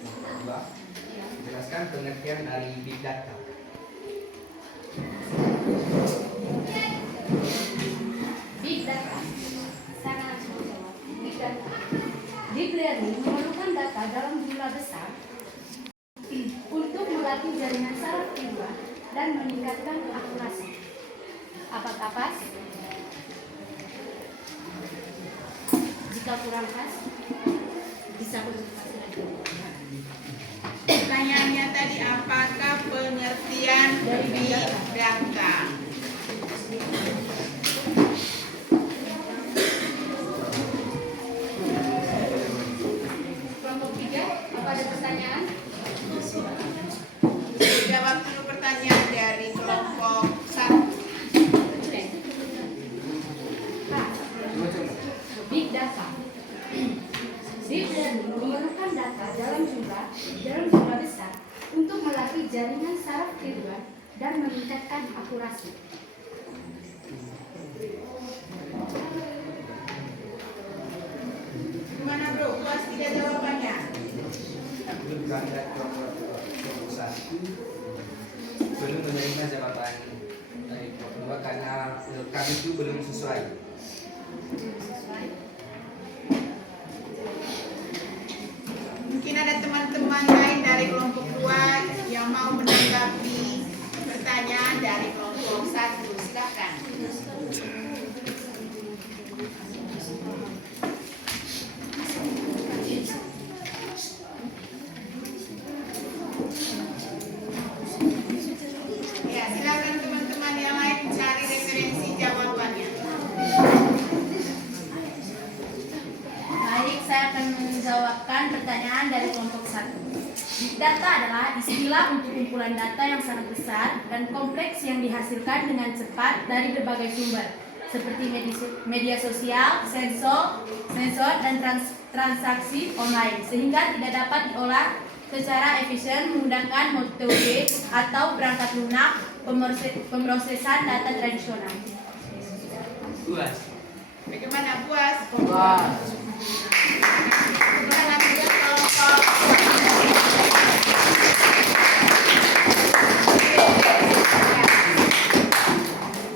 kelompok 2. Jelaskan pengertian dari big data. Big data. Saya akan langsung menjawab. Big data. Deep learning memerlukan data dalam jumlah besar untuk melatih jaringan saraf kedua dan meningkatkan akurasi. Apakah pas? Jika kurang pas, bisa konsultasi lagi. Pertanyaannya tadi, apakah pengertian dari big data? Kelompok 3, apa ada pertanyaan? Jawab dulu pertanyaan dari kelompok 1. Big data. Deep learning memerlukan data dalam jumlah besar untuk melatih jaringan saraf kedua dan meningkatkan akurasi. Gimana bro, puas tidak jawabannya? Bukan dari kelompok 1 belum menerima jawaban dari kelompok 2 karena kami itu belum sesuai. Mungkin ada teman-teman lain dari kelompok 2 yang mau menanggapi pertanyaan dari kelompok 1. Silakan. Ya, silakan teman-teman yang lain cari referensi jawabannya. Baik, saya akan menjawabkan pertanyaan dari kelompok 1. Big data adalah istilah untuk kumpulan data yang sangat besar dan kompleks yang dihasilkan dengan cepat dari berbagai sumber, seperti media sosial, sensor, dan transaksi online, sehingga tidak dapat diolah secara efisien menggunakan metode atau perangkat lunak pemrosesan data tradisional. Puas. Bagaimana, puas? Puas. Kepada tiga kelompok.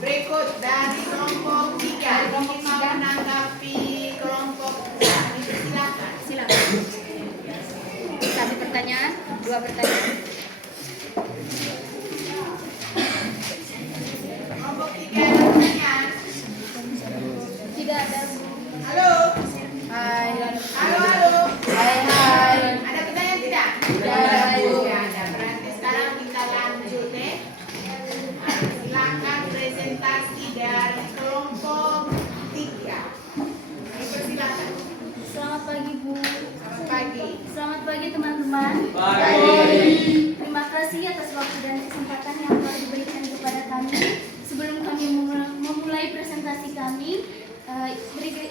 Berikut dari kelompok 3 mau menanggapi kelompok 2. Silakan. Satu pertanyaan, 2 pertanyaan. Kelompok 3 ada pertanyaan? Tidak ada. Halo. Hai. Halo. Hai. Ada pertanyaan tidak? Tidak ada, Bu. Tidak ada. Berarti sekarang kita lanjut deh. Silakan presentasi dari kelompok 3. Silakan. Selamat pagi, Bu. Selamat pagi. Selamat pagi, teman-teman. Terima kasih atas waktu dan kesempatan yang telah diberikan kepada kami. Sebelum kami memulai presentasi kami,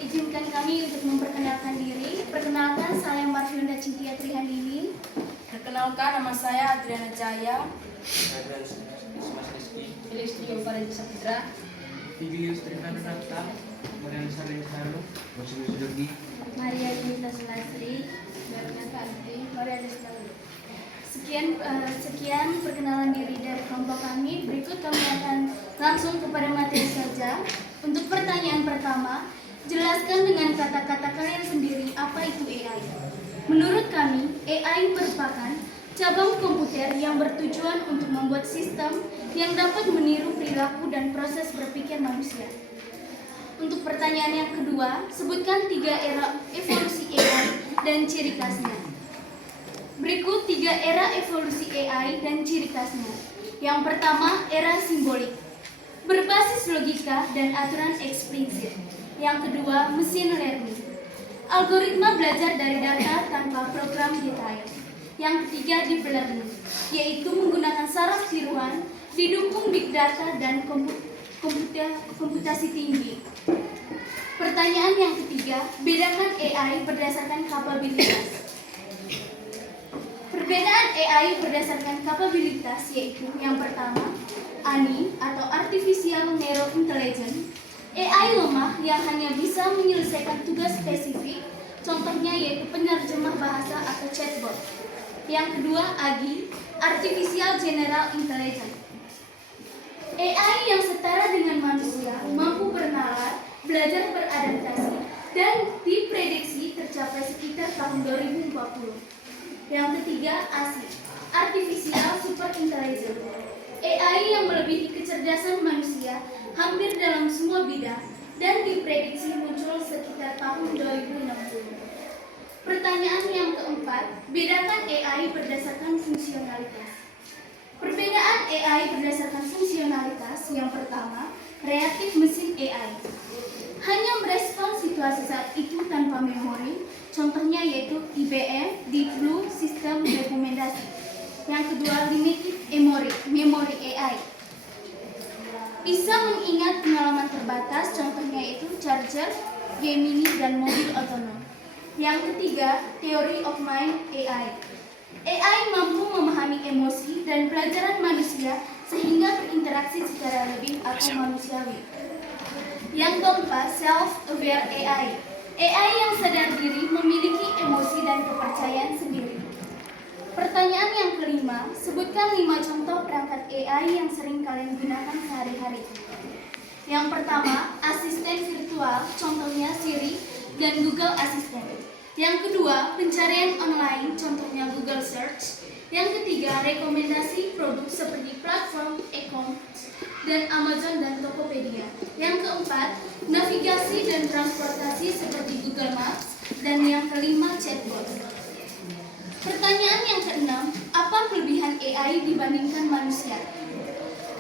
izinkan kami untuk memperkenalkan diri. Perkenalkan, saya Marfiunda Cynthia Trihandini. Perkenalkan, nama saya Adriana Jaya. Listri Yoparadi Sapitra. Tibius Trivana Nakta, Mariana Saleh Saru, Maksudnya sudah di Maria Junita Sulastri, Bernata Antri, Maria Deslawi. Sekian perkenalan diri dari kelompok kami. Berikut kami akan langsung kepada materi saja. Untuk pertanyaan pertama, jelaskan dengan kata-kata kalian sendiri apa itu AI. Menurut kami, AI merupakan cabang komputer yang bertujuan untuk membuat sistem yang dapat meniru perilaku dan proses berpikir manusia. Untuk pertanyaan yang kedua, sebutkan 3 era evolusi AI dan ciri khasnya. Berikut 3 era evolusi AI dan ciri khasnya. Yang pertama, era simbolik, berbasis logika dan aturan eksplisit. Yang kedua, mesin learning, algoritma belajar dari data tanpa program detail. Yang ketiga, deep learning, yaitu menggunakan saraf tiruan, didukung big data dan komputasi tinggi. Pertanyaan yang ketiga, bedakan AI berdasarkan kapabilitas. Perbedaan AI berdasarkan kapabilitas yaitu yang pertama, ANI atau Artificial Narrow Intelligence, AI lemah yang hanya bisa menyelesaikan tugas spesifik, contohnya yaitu penerjemah bahasa atau chatbot. Yang kedua, AGI, Artificial General Intelligence, AI yang setara dengan manusia, mampu bernalar, belajar beradaptasi, dan diprediksi tercapai sekitar tahun 2040. Yang ketiga, ASI, Artificial Super Intelligence, AI yang melebihi kecerdasan manusia hampir dalam semua bidang dan diprediksi muncul sekitar tahun 2060. Pertanyaan yang keempat, bedakan AI berdasarkan fungsionalitas. Perbedaan AI berdasarkan fungsionalitas yang pertama, reaktif mesin AI, hanya merespons situasi saat itu tanpa memori, contohnya yaitu IBM Deep Blue Sistem Rekomendasi. Yang kedua, limited memory AI, bisa mengingat pengalaman terbatas, contohnya yaitu charger, Gemini, dan mobil otonom. Yang ketiga, theory of mind AI, AI mampu memahami emosi dan pelajaran manusia sehingga berinteraksi secara lebih atau manusiawi. Yang keempat, self-aware AI, AI yang sadar diri, memiliki emosi dan kepercayaan sendiri. Pertanyaan yang kelima, sebutkan 5 contoh perangkat AI yang sering kalian gunakan sehari-hari. Yang pertama, asisten virtual, contohnya Siri dan Google Assistant. Yang kedua, pencarian online, contohnya Google Search. Yang ketiga, rekomendasi produk seperti platform e-commerce dan Amazon dan Tokopedia. Yang keempat, navigasi dan transportasi seperti Google Maps. Dan yang kelima, chatbot. Pertanyaan yang keenam, apa kelebihan AI dibandingkan manusia?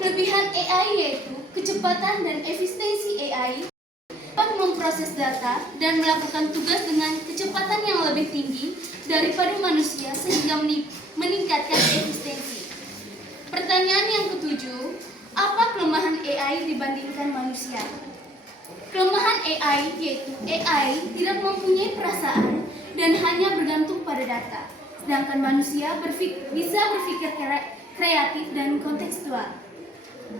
Kelebihan AI yaitu kecepatan dan efisiensi AI dapat memproses data dan melakukan tugas dengan kecepatan yang lebih tinggi daripada manusia sehingga meningkatkan efisiensi. Pertanyaan yang ketujuh, apa kelemahan AI dibandingkan manusia? Kelemahan AI yaitu AI tidak mempunyai perasaan dan hanya bergantung pada data, sedangkan manusia bisa berpikir kreatif dan kontekstual.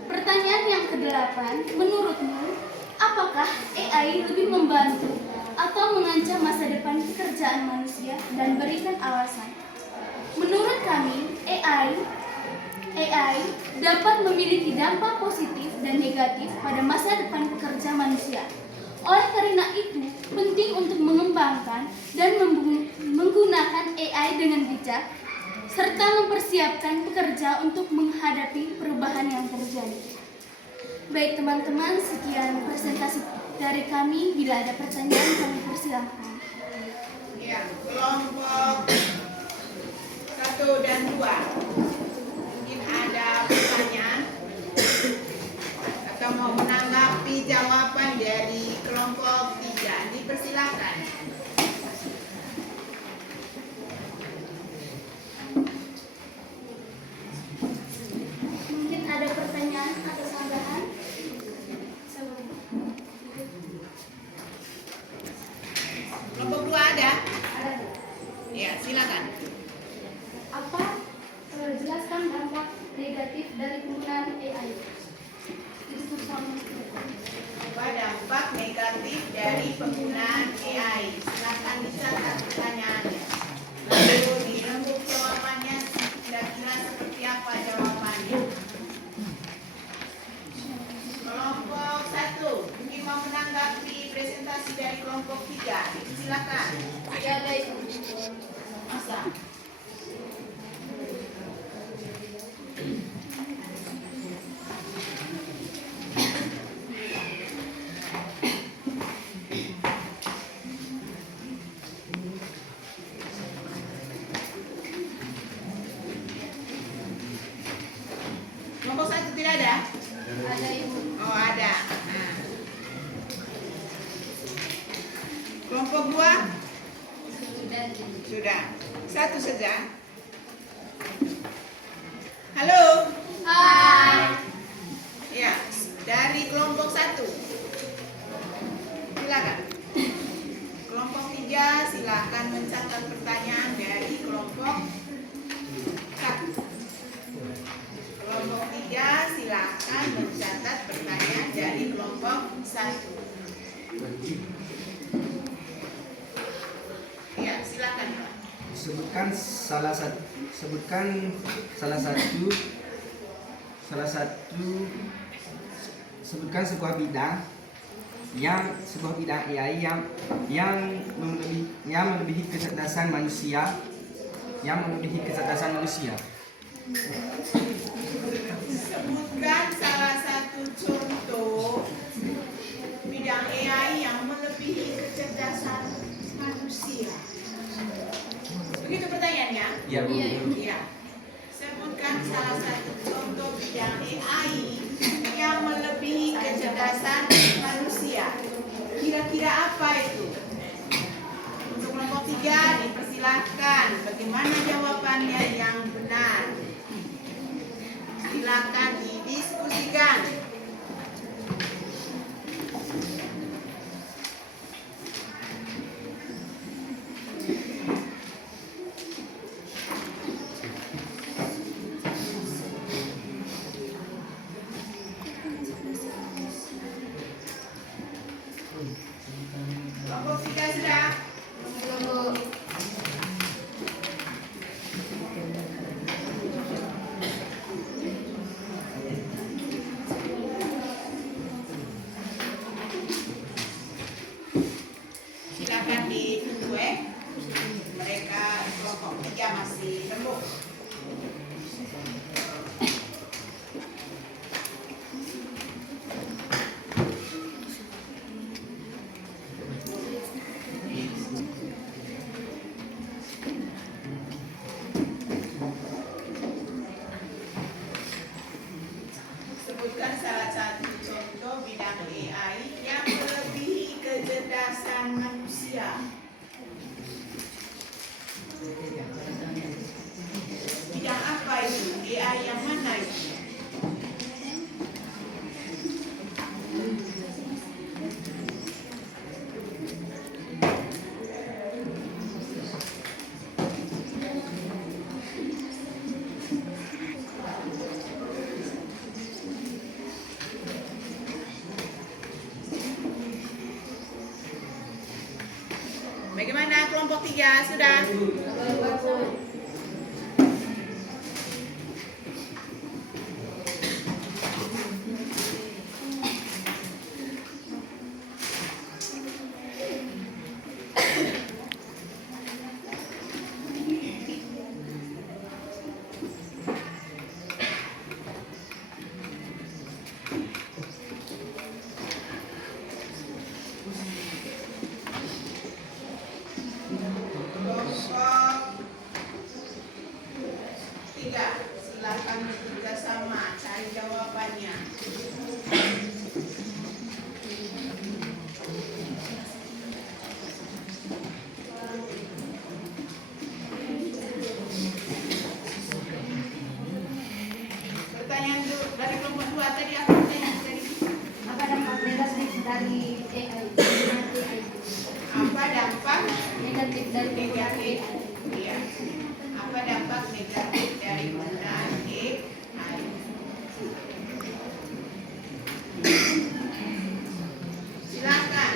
Pertanyaan yang kedelapan, menurutmu, apakah AI lebih membantu atau mengancam masa depan pekerjaan manusia, dan berikan alasan. Menurut kami, AI dapat memiliki dampak positif dan negatif pada masa depan pekerja manusia. Oleh karena itu, penting untuk mengembangkan dan menggunakan AI dengan bijak, serta mempersiapkan pekerja untuk menghadapi perubahan yang terjadi. Baik teman-teman, sekian presentasi dari kami. Bila ada pertanyaan, kami persilahkan. Ya, kelompok 1 dan 2. Mungkin ada pertanyaan atau mau menanggapi jawaban dari kelompok 3. Dipersilakan. Mungkin ada pertanyaan atau tambahan? Kelompok 2 ada? Ada. Ya, silakan. Apa jelaskan dampak negatif dari penggunaan AI? Apa dampak negatif dari penggunaan AI? Silakan. Kelompok 1 tidak ada? Ada Ibu. Oh ada. Nah. Kelompok 2? Sudah. Satu saja. Halo. Hai. Ya, dari kelompok 1. Silakan. Kelompok 3 silakan mencatat pertanyaan dari kelompok 1. Kelompok 3 silakan mencatat pertanyaan dari kelompok 1. Ya, silakan Pak. Sebutkan salah satu sebutkan sebuah bidang AI yang melebihi kecerdasan manusia Sebutkan salah satu contoh bidang AI yang melebihi kecerdasan manusia. Begitu pertanyaannya? Ya, Bu. Iya. Sebutkan salah satu contoh bidang AI yang melebihi kecerdasan manusia. Kira-kira apa itu? Untuk kelompok 3 dipersilahkan bagaimana jawabannya yang benar. Silakan didiskusikan. Kelompok 3 sudah? Belum. Silakan ditunggu mereka kelompok 3 masih tembuk. Sebutkan salah satu contoh bidang AI yang melebihi kecerdasan manusia. Bidang apa itu? AI yang mana itu? Bagaimana kelompok 3? Sudah? Kelompok 3, silakan bekerja sama cari jawabannya. Pertanyaan dari kelompok 2 tadi apa pertanyaan tadi? Apa dampak negatif dari AI? Apa dampak Negatif dari negatif? Iya. Apa dampak negatif dari penggunaan AI? Silakan.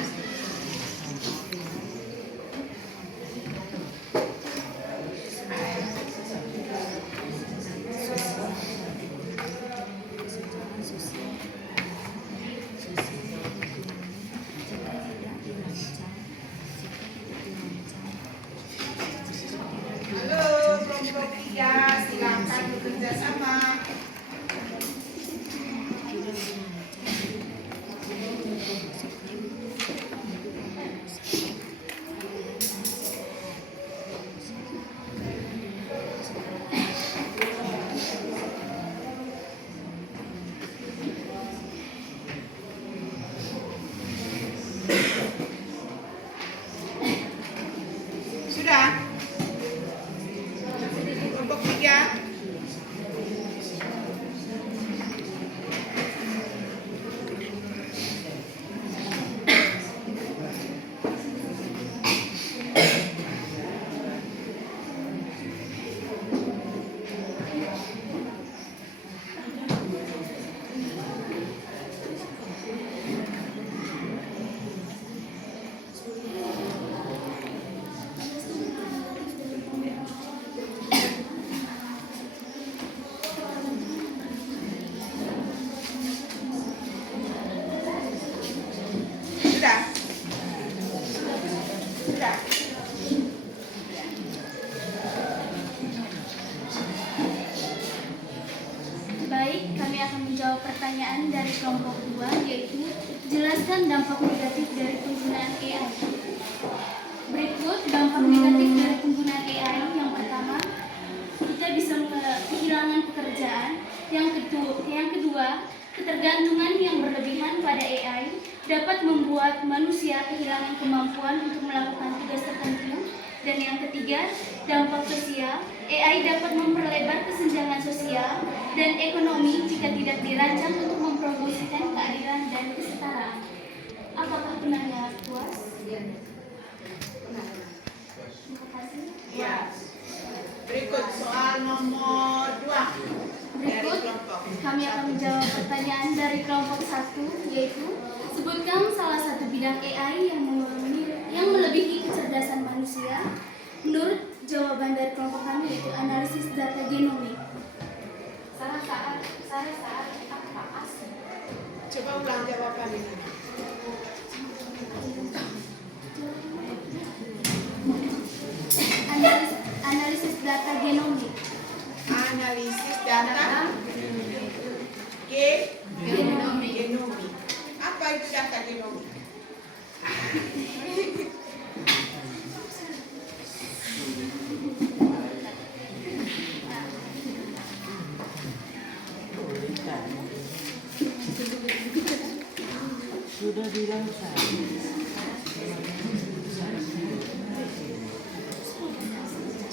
menjawab pertanyaan dari kelompok 2, yaitu jelaskan dampak negatif dari penggunaan AI. Berikut dampak negatif dari penggunaan AI. Yang pertama, kita bisa kehilangan pekerjaan. Yang kedua, ketergantungan yang berlebihan pada AI dapat membuat manusia kehilangan kemampuan untuk melakukan tugas tertentu. Dan yang ketiga, dampak sosial. AI dapat memperlebar kesenjangan sosial dan ekonomi jika tidak dirancang untuk mempromosikan keadilan dan kesetaraan. Apakah penanya puas? Terima kasih. Ya. Berikut soal nomor 2. Berikut kami akan menjawab pertanyaan dari kelompok 1, yaitu sebutkan salah satu bidang AI yang melebihi kecerdasan manusia. Menurut jawaban dari kelompok kami yaitu analisis data genomik. Sarah saat apa asli? Coba ulang jawaban ini. Analisis data genomik. Analisis data genomik. Apa itu data genomik? Sudah bilang saya.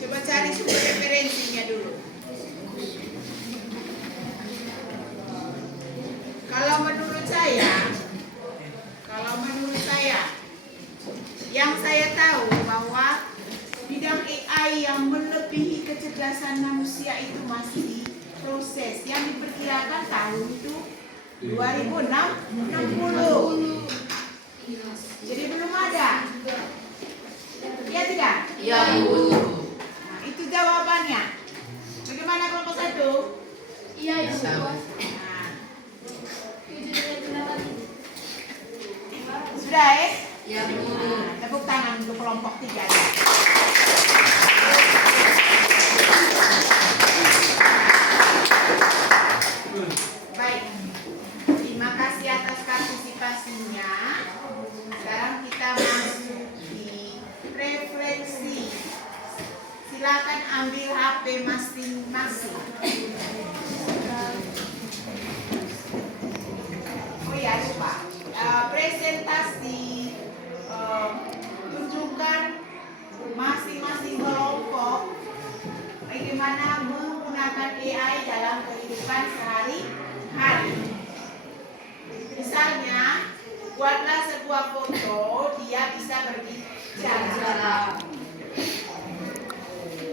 Coba cari sumber referensinya dulu. Kalau menurut saya, yang saya tahu bahwa bidang AI yang melebihi kecerdasan manusia itu masih di proses. Yang diperkirakan tahun itu 2060. Jadi belum ada. Ya tidak? Ya, Bu. Nah, itu jawabannya. Bagaimana kelompok 1? Iya, Ibu. Nah, sudah Ya, Bu. Nah, tepuk tangan untuk kelompok 3. Baik. Terima kasih atas partisipasinya. Sekarang kita masuk di refleksi. Silakan ambil HP masing-masing. Oh ya, lupa. Presentasi tunjukkan masing-masing kelompok bagaimana menggunakan AI dalam kehidupan sehari-hari. Misalnya, buatlah sebuah foto, dia bisa berbicara.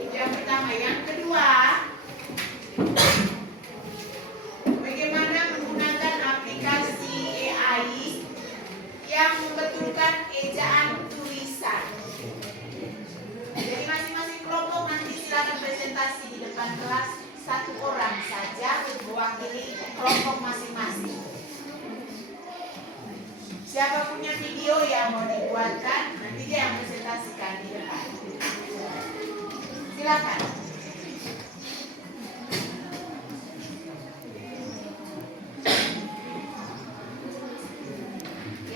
Yang pertama. Yang kedua, bagaimana menggunakan aplikasi AI yang membetulkan ejaan tulisan. Jadi masing-masing kelompok nanti silakan presentasi di depan kelas, 1 orang saja mewakili kelompok masing-masing. Siapa punya video yang mau dibuatkan, nanti dia yang presentasikan di depan. Silakan.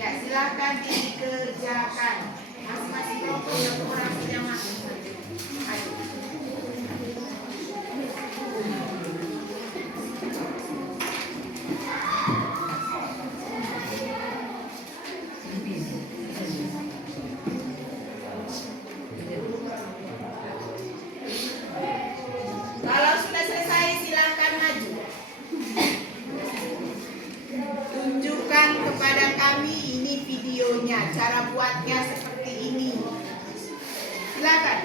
Ya, silakan dikerjakan. Masing-masing kelompok yang orang punya masing. Ayo. Kalau sudah selesai silakan maju. Tunjukkan kepada kami ini videonya, cara buatnya seperti ini. Silakan.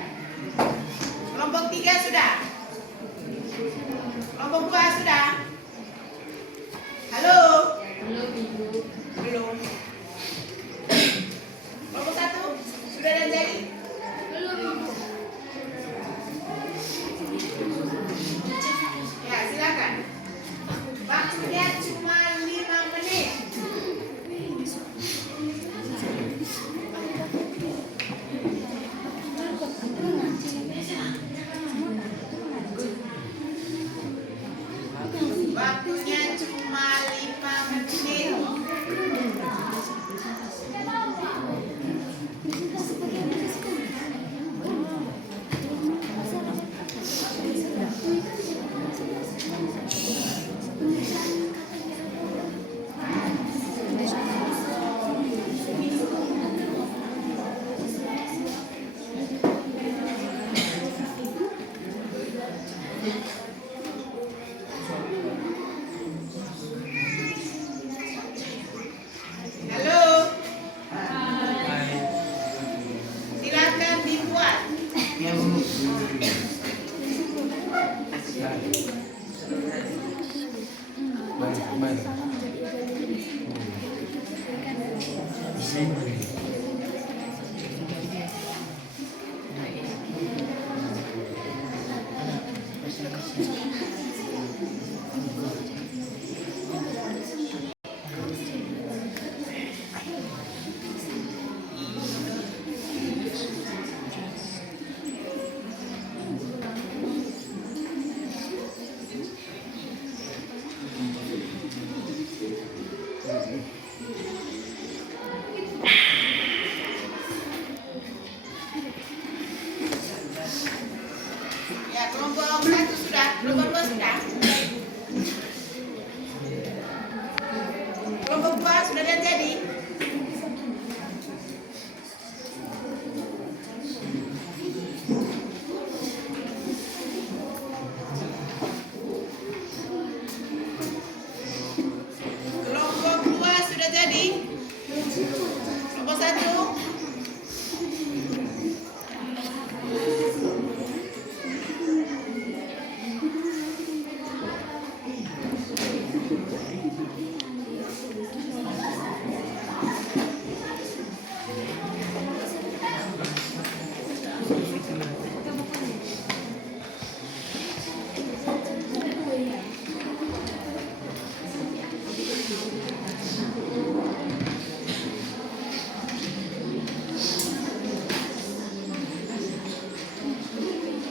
Kelompok 3 sudah. Kelompok 2 sudah. Halo. Belum, Ibu. Belum. Kelompok 1 sudah dan jadi. Belum, Ibu. Ya, silakan. Waktunya cuma 5 menit. Halo. Silakan dibuat. Ya, kelompok 1 sudah, kelompok 2 sudah. Kelompok 2 sudah lihat jadi. Kelompok 2 sudah jadi. Kelompok 1.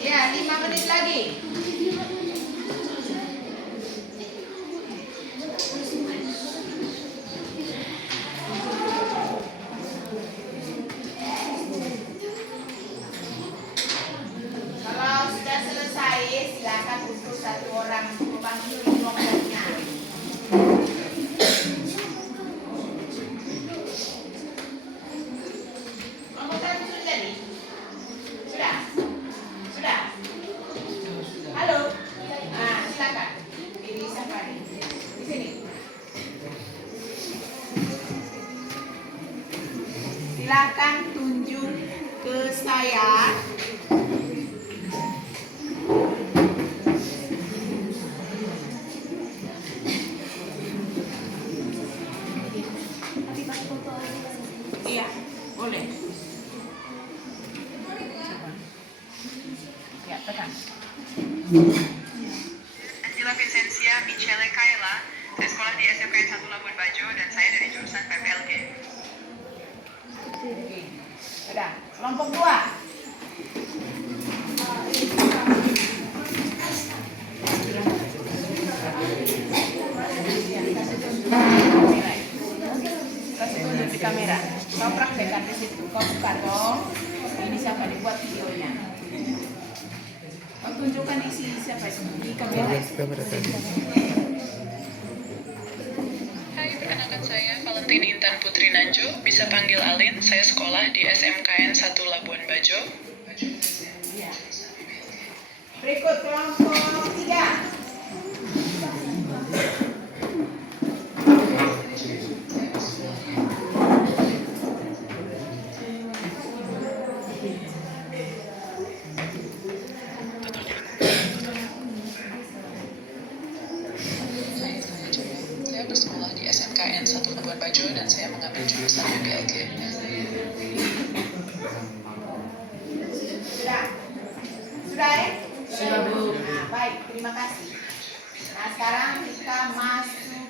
Ya, 5 menit lagi. Kalau sudah selesai, silakan untuk satu orang memanggil kelompoknya. Kelompok 1 sudah jadi? Sudah? Sudah? Halo? Nah, silakan. Ini siapa nih? Di sini. Silakan tunjuk ke saya. Iya, boleh. Ya, tekan. Angela Vincentia Michele Kaila, saya sekolah di SMK 1 Labuan Bajo dan saya dari jurusan PPLG. Oke. Sudah. Kelompok 2. Kasih tunjuk di kamera. Kau praktekkan di situ. Kau buka dong. Ini siapa dibuat videonya. Kau tunjukkan isi siapa itu di kamera. Hai, perkenalkan saya Valentine Intan Putri Nanjo, bisa panggil Alin, saya sekolah di SMKN 1 Labuan Bajo. Ya. Berikut kelompok 3. Saya bersekolah di SMKN 1 Labuan Bajo dan saya mengambil jurusan PPLG. Sudah? Sudah ya? Sudah, Bu. Nah, baik, terima kasih. Nah, sekarang kita masuk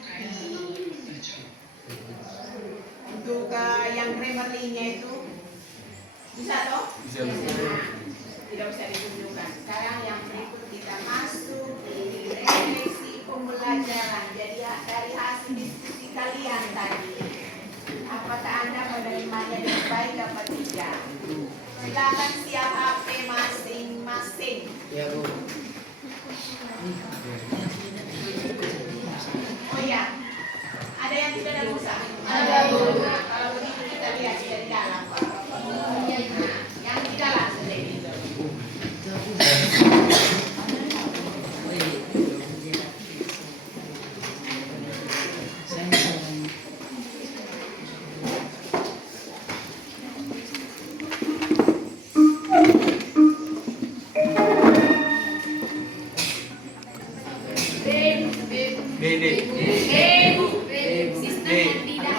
untuk yang Grammarly-nya itu. Bisa toh? Bisa, Bu. Nah, tidak usah ditunjukkan. Sekarang yang berikut kita masuk di refleksi pembelajaran. Jadi dari hasil diskusi kalian tadi, apakah Anda menerimanya dengan baik apa tidak? Silakan siap HP masing-masing. Ya, Bu. Oh iya, ada yang tidak ada pulsa? Ada, Bu. Nah, kalau begitu kita lihat di dalam. Nah, yang di dalam sudah itu. Sistem yang tidak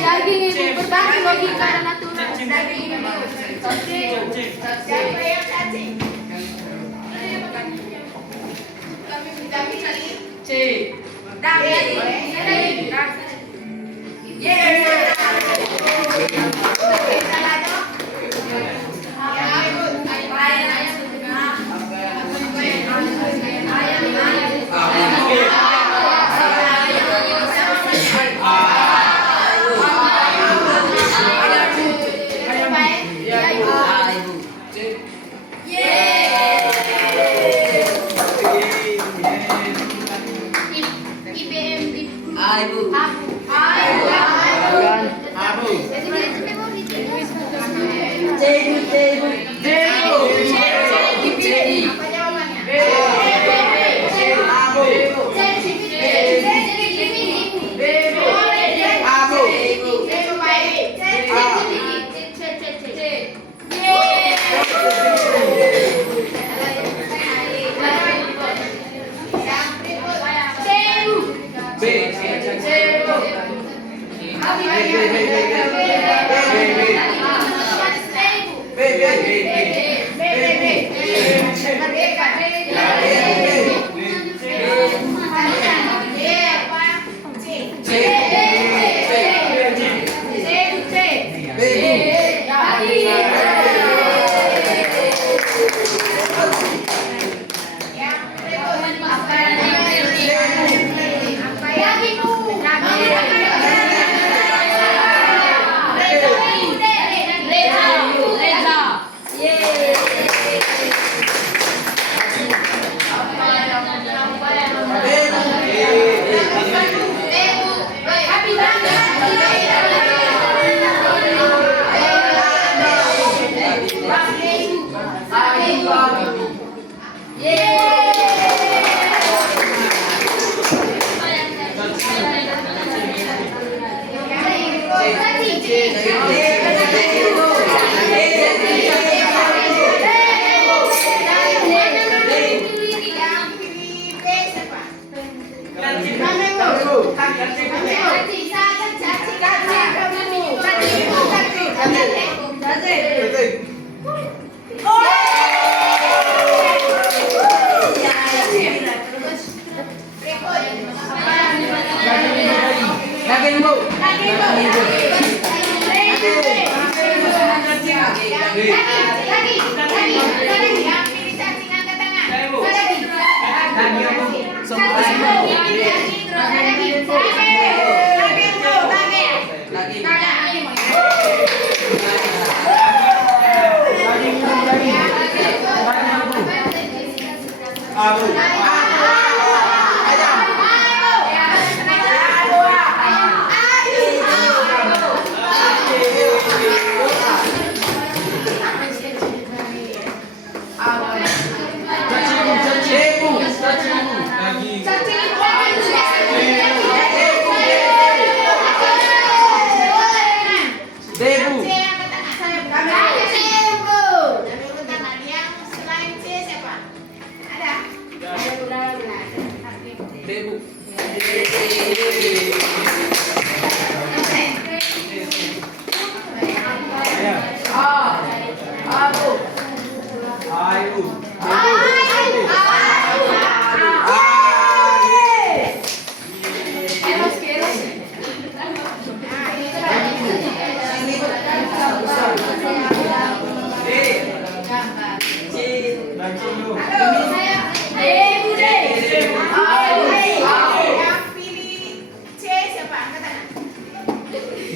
Daging itu berbagi logika dan aturan. Daging itu. Siapa yang cacing? Apa jawabannya?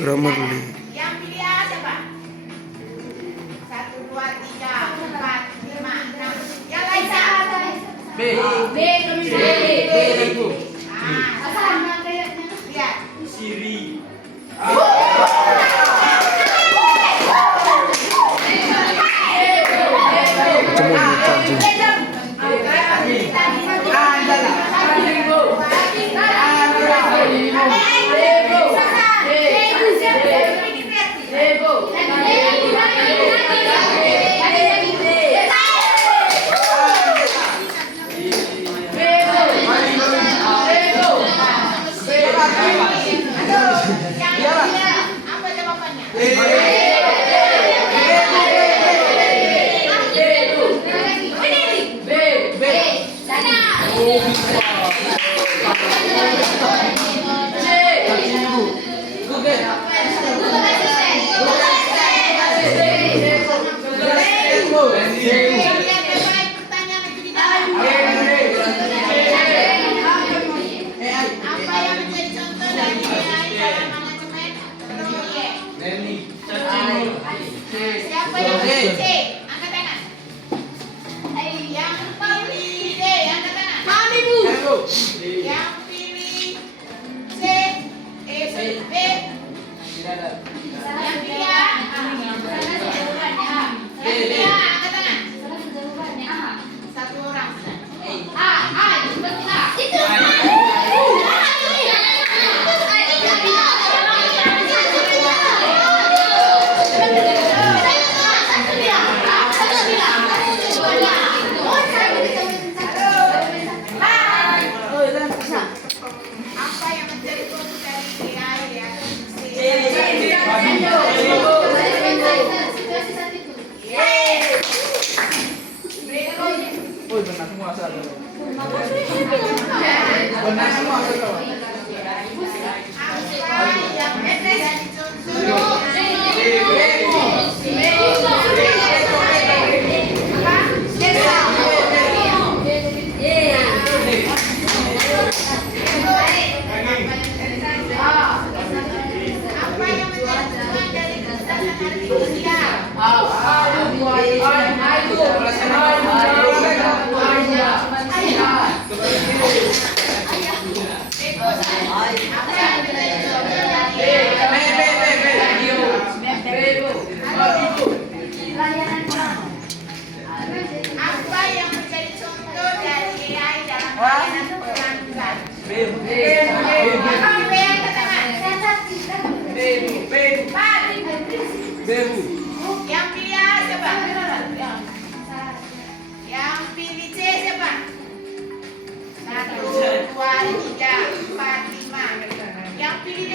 Grammarly. Yang pilih A siapa? 1, 2, 3, 4, 5, 6. Yang lain siapa? B. Siri. Apa jawabannya? Apa yang menjadi contoh dari AI dalam manajemen proyek? Siapa yang pilih C? Angkat tangan. Yang pilih D, angkat tangan. Kami, Bu. Yang pilih C, B. Yang pilih A. Yang pilih A, angkat tangan. Satu orang. Apa yang menjadi fokus dari AI ya? Oh, benar semua asal. Benar semua asal. Apa yang menjadi contoh apa yang menjadi tujuan dari kecerdasan artifisial? Apa yang menjadi contoh dari AI dalam pelayanan pelanggan? Yang pilih A siapa? Yang pilih C siapa? 1, 2, 3, 4, 5. Yang pilih D?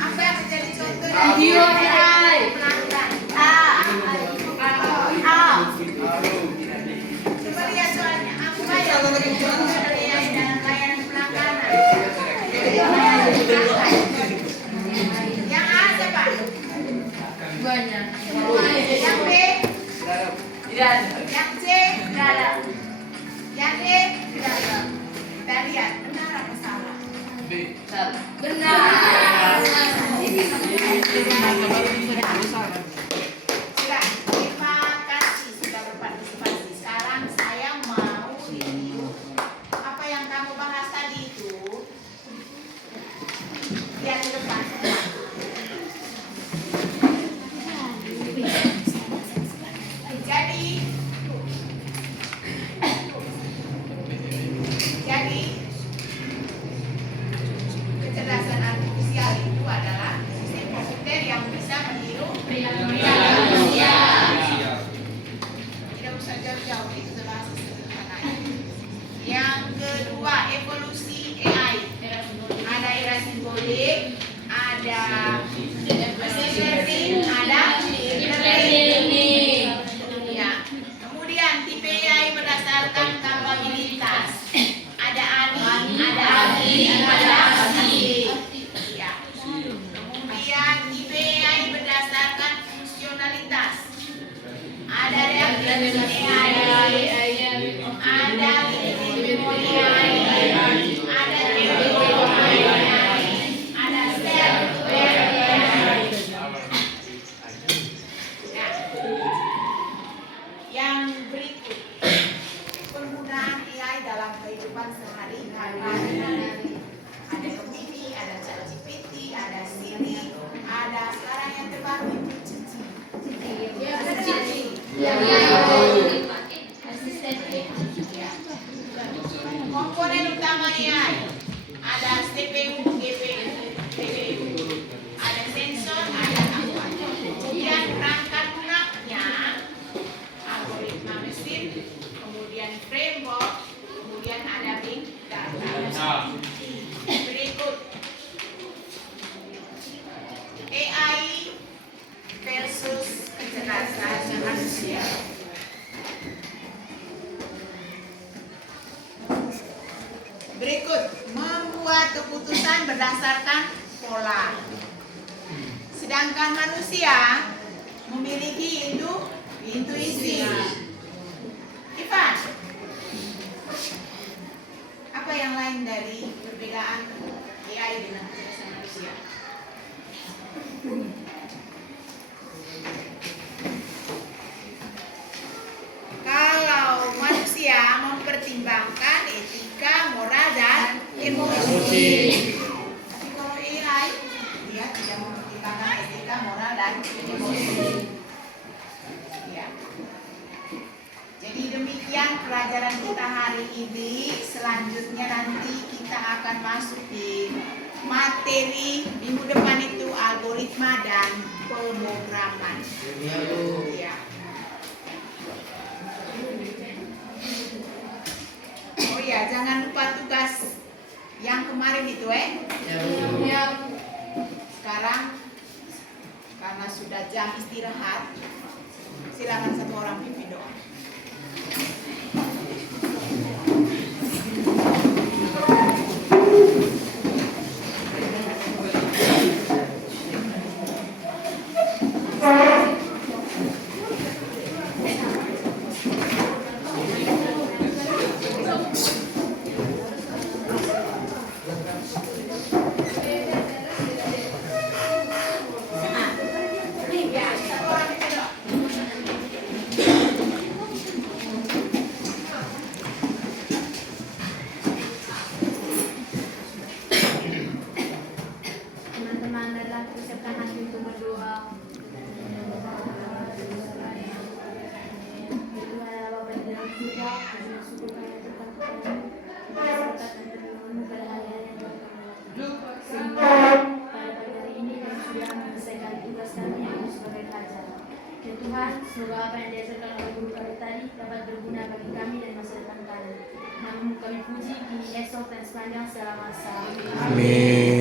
Apa yang menjadi contoh dari pelanggan? Coba lihat soalnya. Apa yang menjadi contoh dari AI dalam layanan pelangganan? Yang A siapa? Yang B? Yang C? Yang D? Kita lihat benar apa salah? Sudah, terima kasih sudah berpartisipasi. Sekarang saya mau review apa yang kamu bahas tadi itu. Lihat ke depan. Jadi kecerdasan artifisial itu adalah sistem komputer yang bisa meniru manusia. Tidak usah jauh-jauh, itu bahasa sederhana. Yang kedua, evolusi AI. Ada era simbolik, ada machine learning, ada deep learning. Ya. Kemudian tipe AI berdasarkan kapabilitas. Ada ANI, ada AGI, ada ASI. Ya. Kemudian tipe AI berdasarkan fungsionalitas. Ada reactive AI, ada Bibi Moniani, ada Bibi Moniani, ada Stella Moniani. Nah, yang berikut penggunaan AI dalam kehidupan sehari-hari. Ada Gemini, ada ChatGPT, ada Siri, ada sekarang yang terbaru itu Cici. Komponen utama AI ada CPU, GPU, CPU, ada sensor, ada aktuator. Kemudian perangkat lunaknya, algoritma mesin, kemudian framework, kemudian ada big data. Berikut AI versus kecerdasan manusia. Berikut membuat keputusan berdasarkan pola. Sedangkan manusia memiliki intuisi. Ivan, apa yang lain dari perbedaan AI dengan kecerdasan manusia? Kalau manusia mempertimbangkan etika, moral, dan emosi. Tapi kalau AI, dia tidak mempertimbangkan etika, moral, dan emosi. Ya. Jadi demikian pelajaran kita hari ini. Selanjutnya nanti kita akan masuk di materi minggu depan itu algoritma dan pemrograman. Ya. Oh ya, jangan lupa tugas yang kemarin itu ya. Sekarang karena sudah jam istirahat, silakan satu orang pimpin doa. Tuhan, semoga apa yang diajarkan oleh guru kami tadi dapat berguna bagi kami dan masa depan kami. Namamu kami puji, kini esok dan sepanjang segala masa. Amin.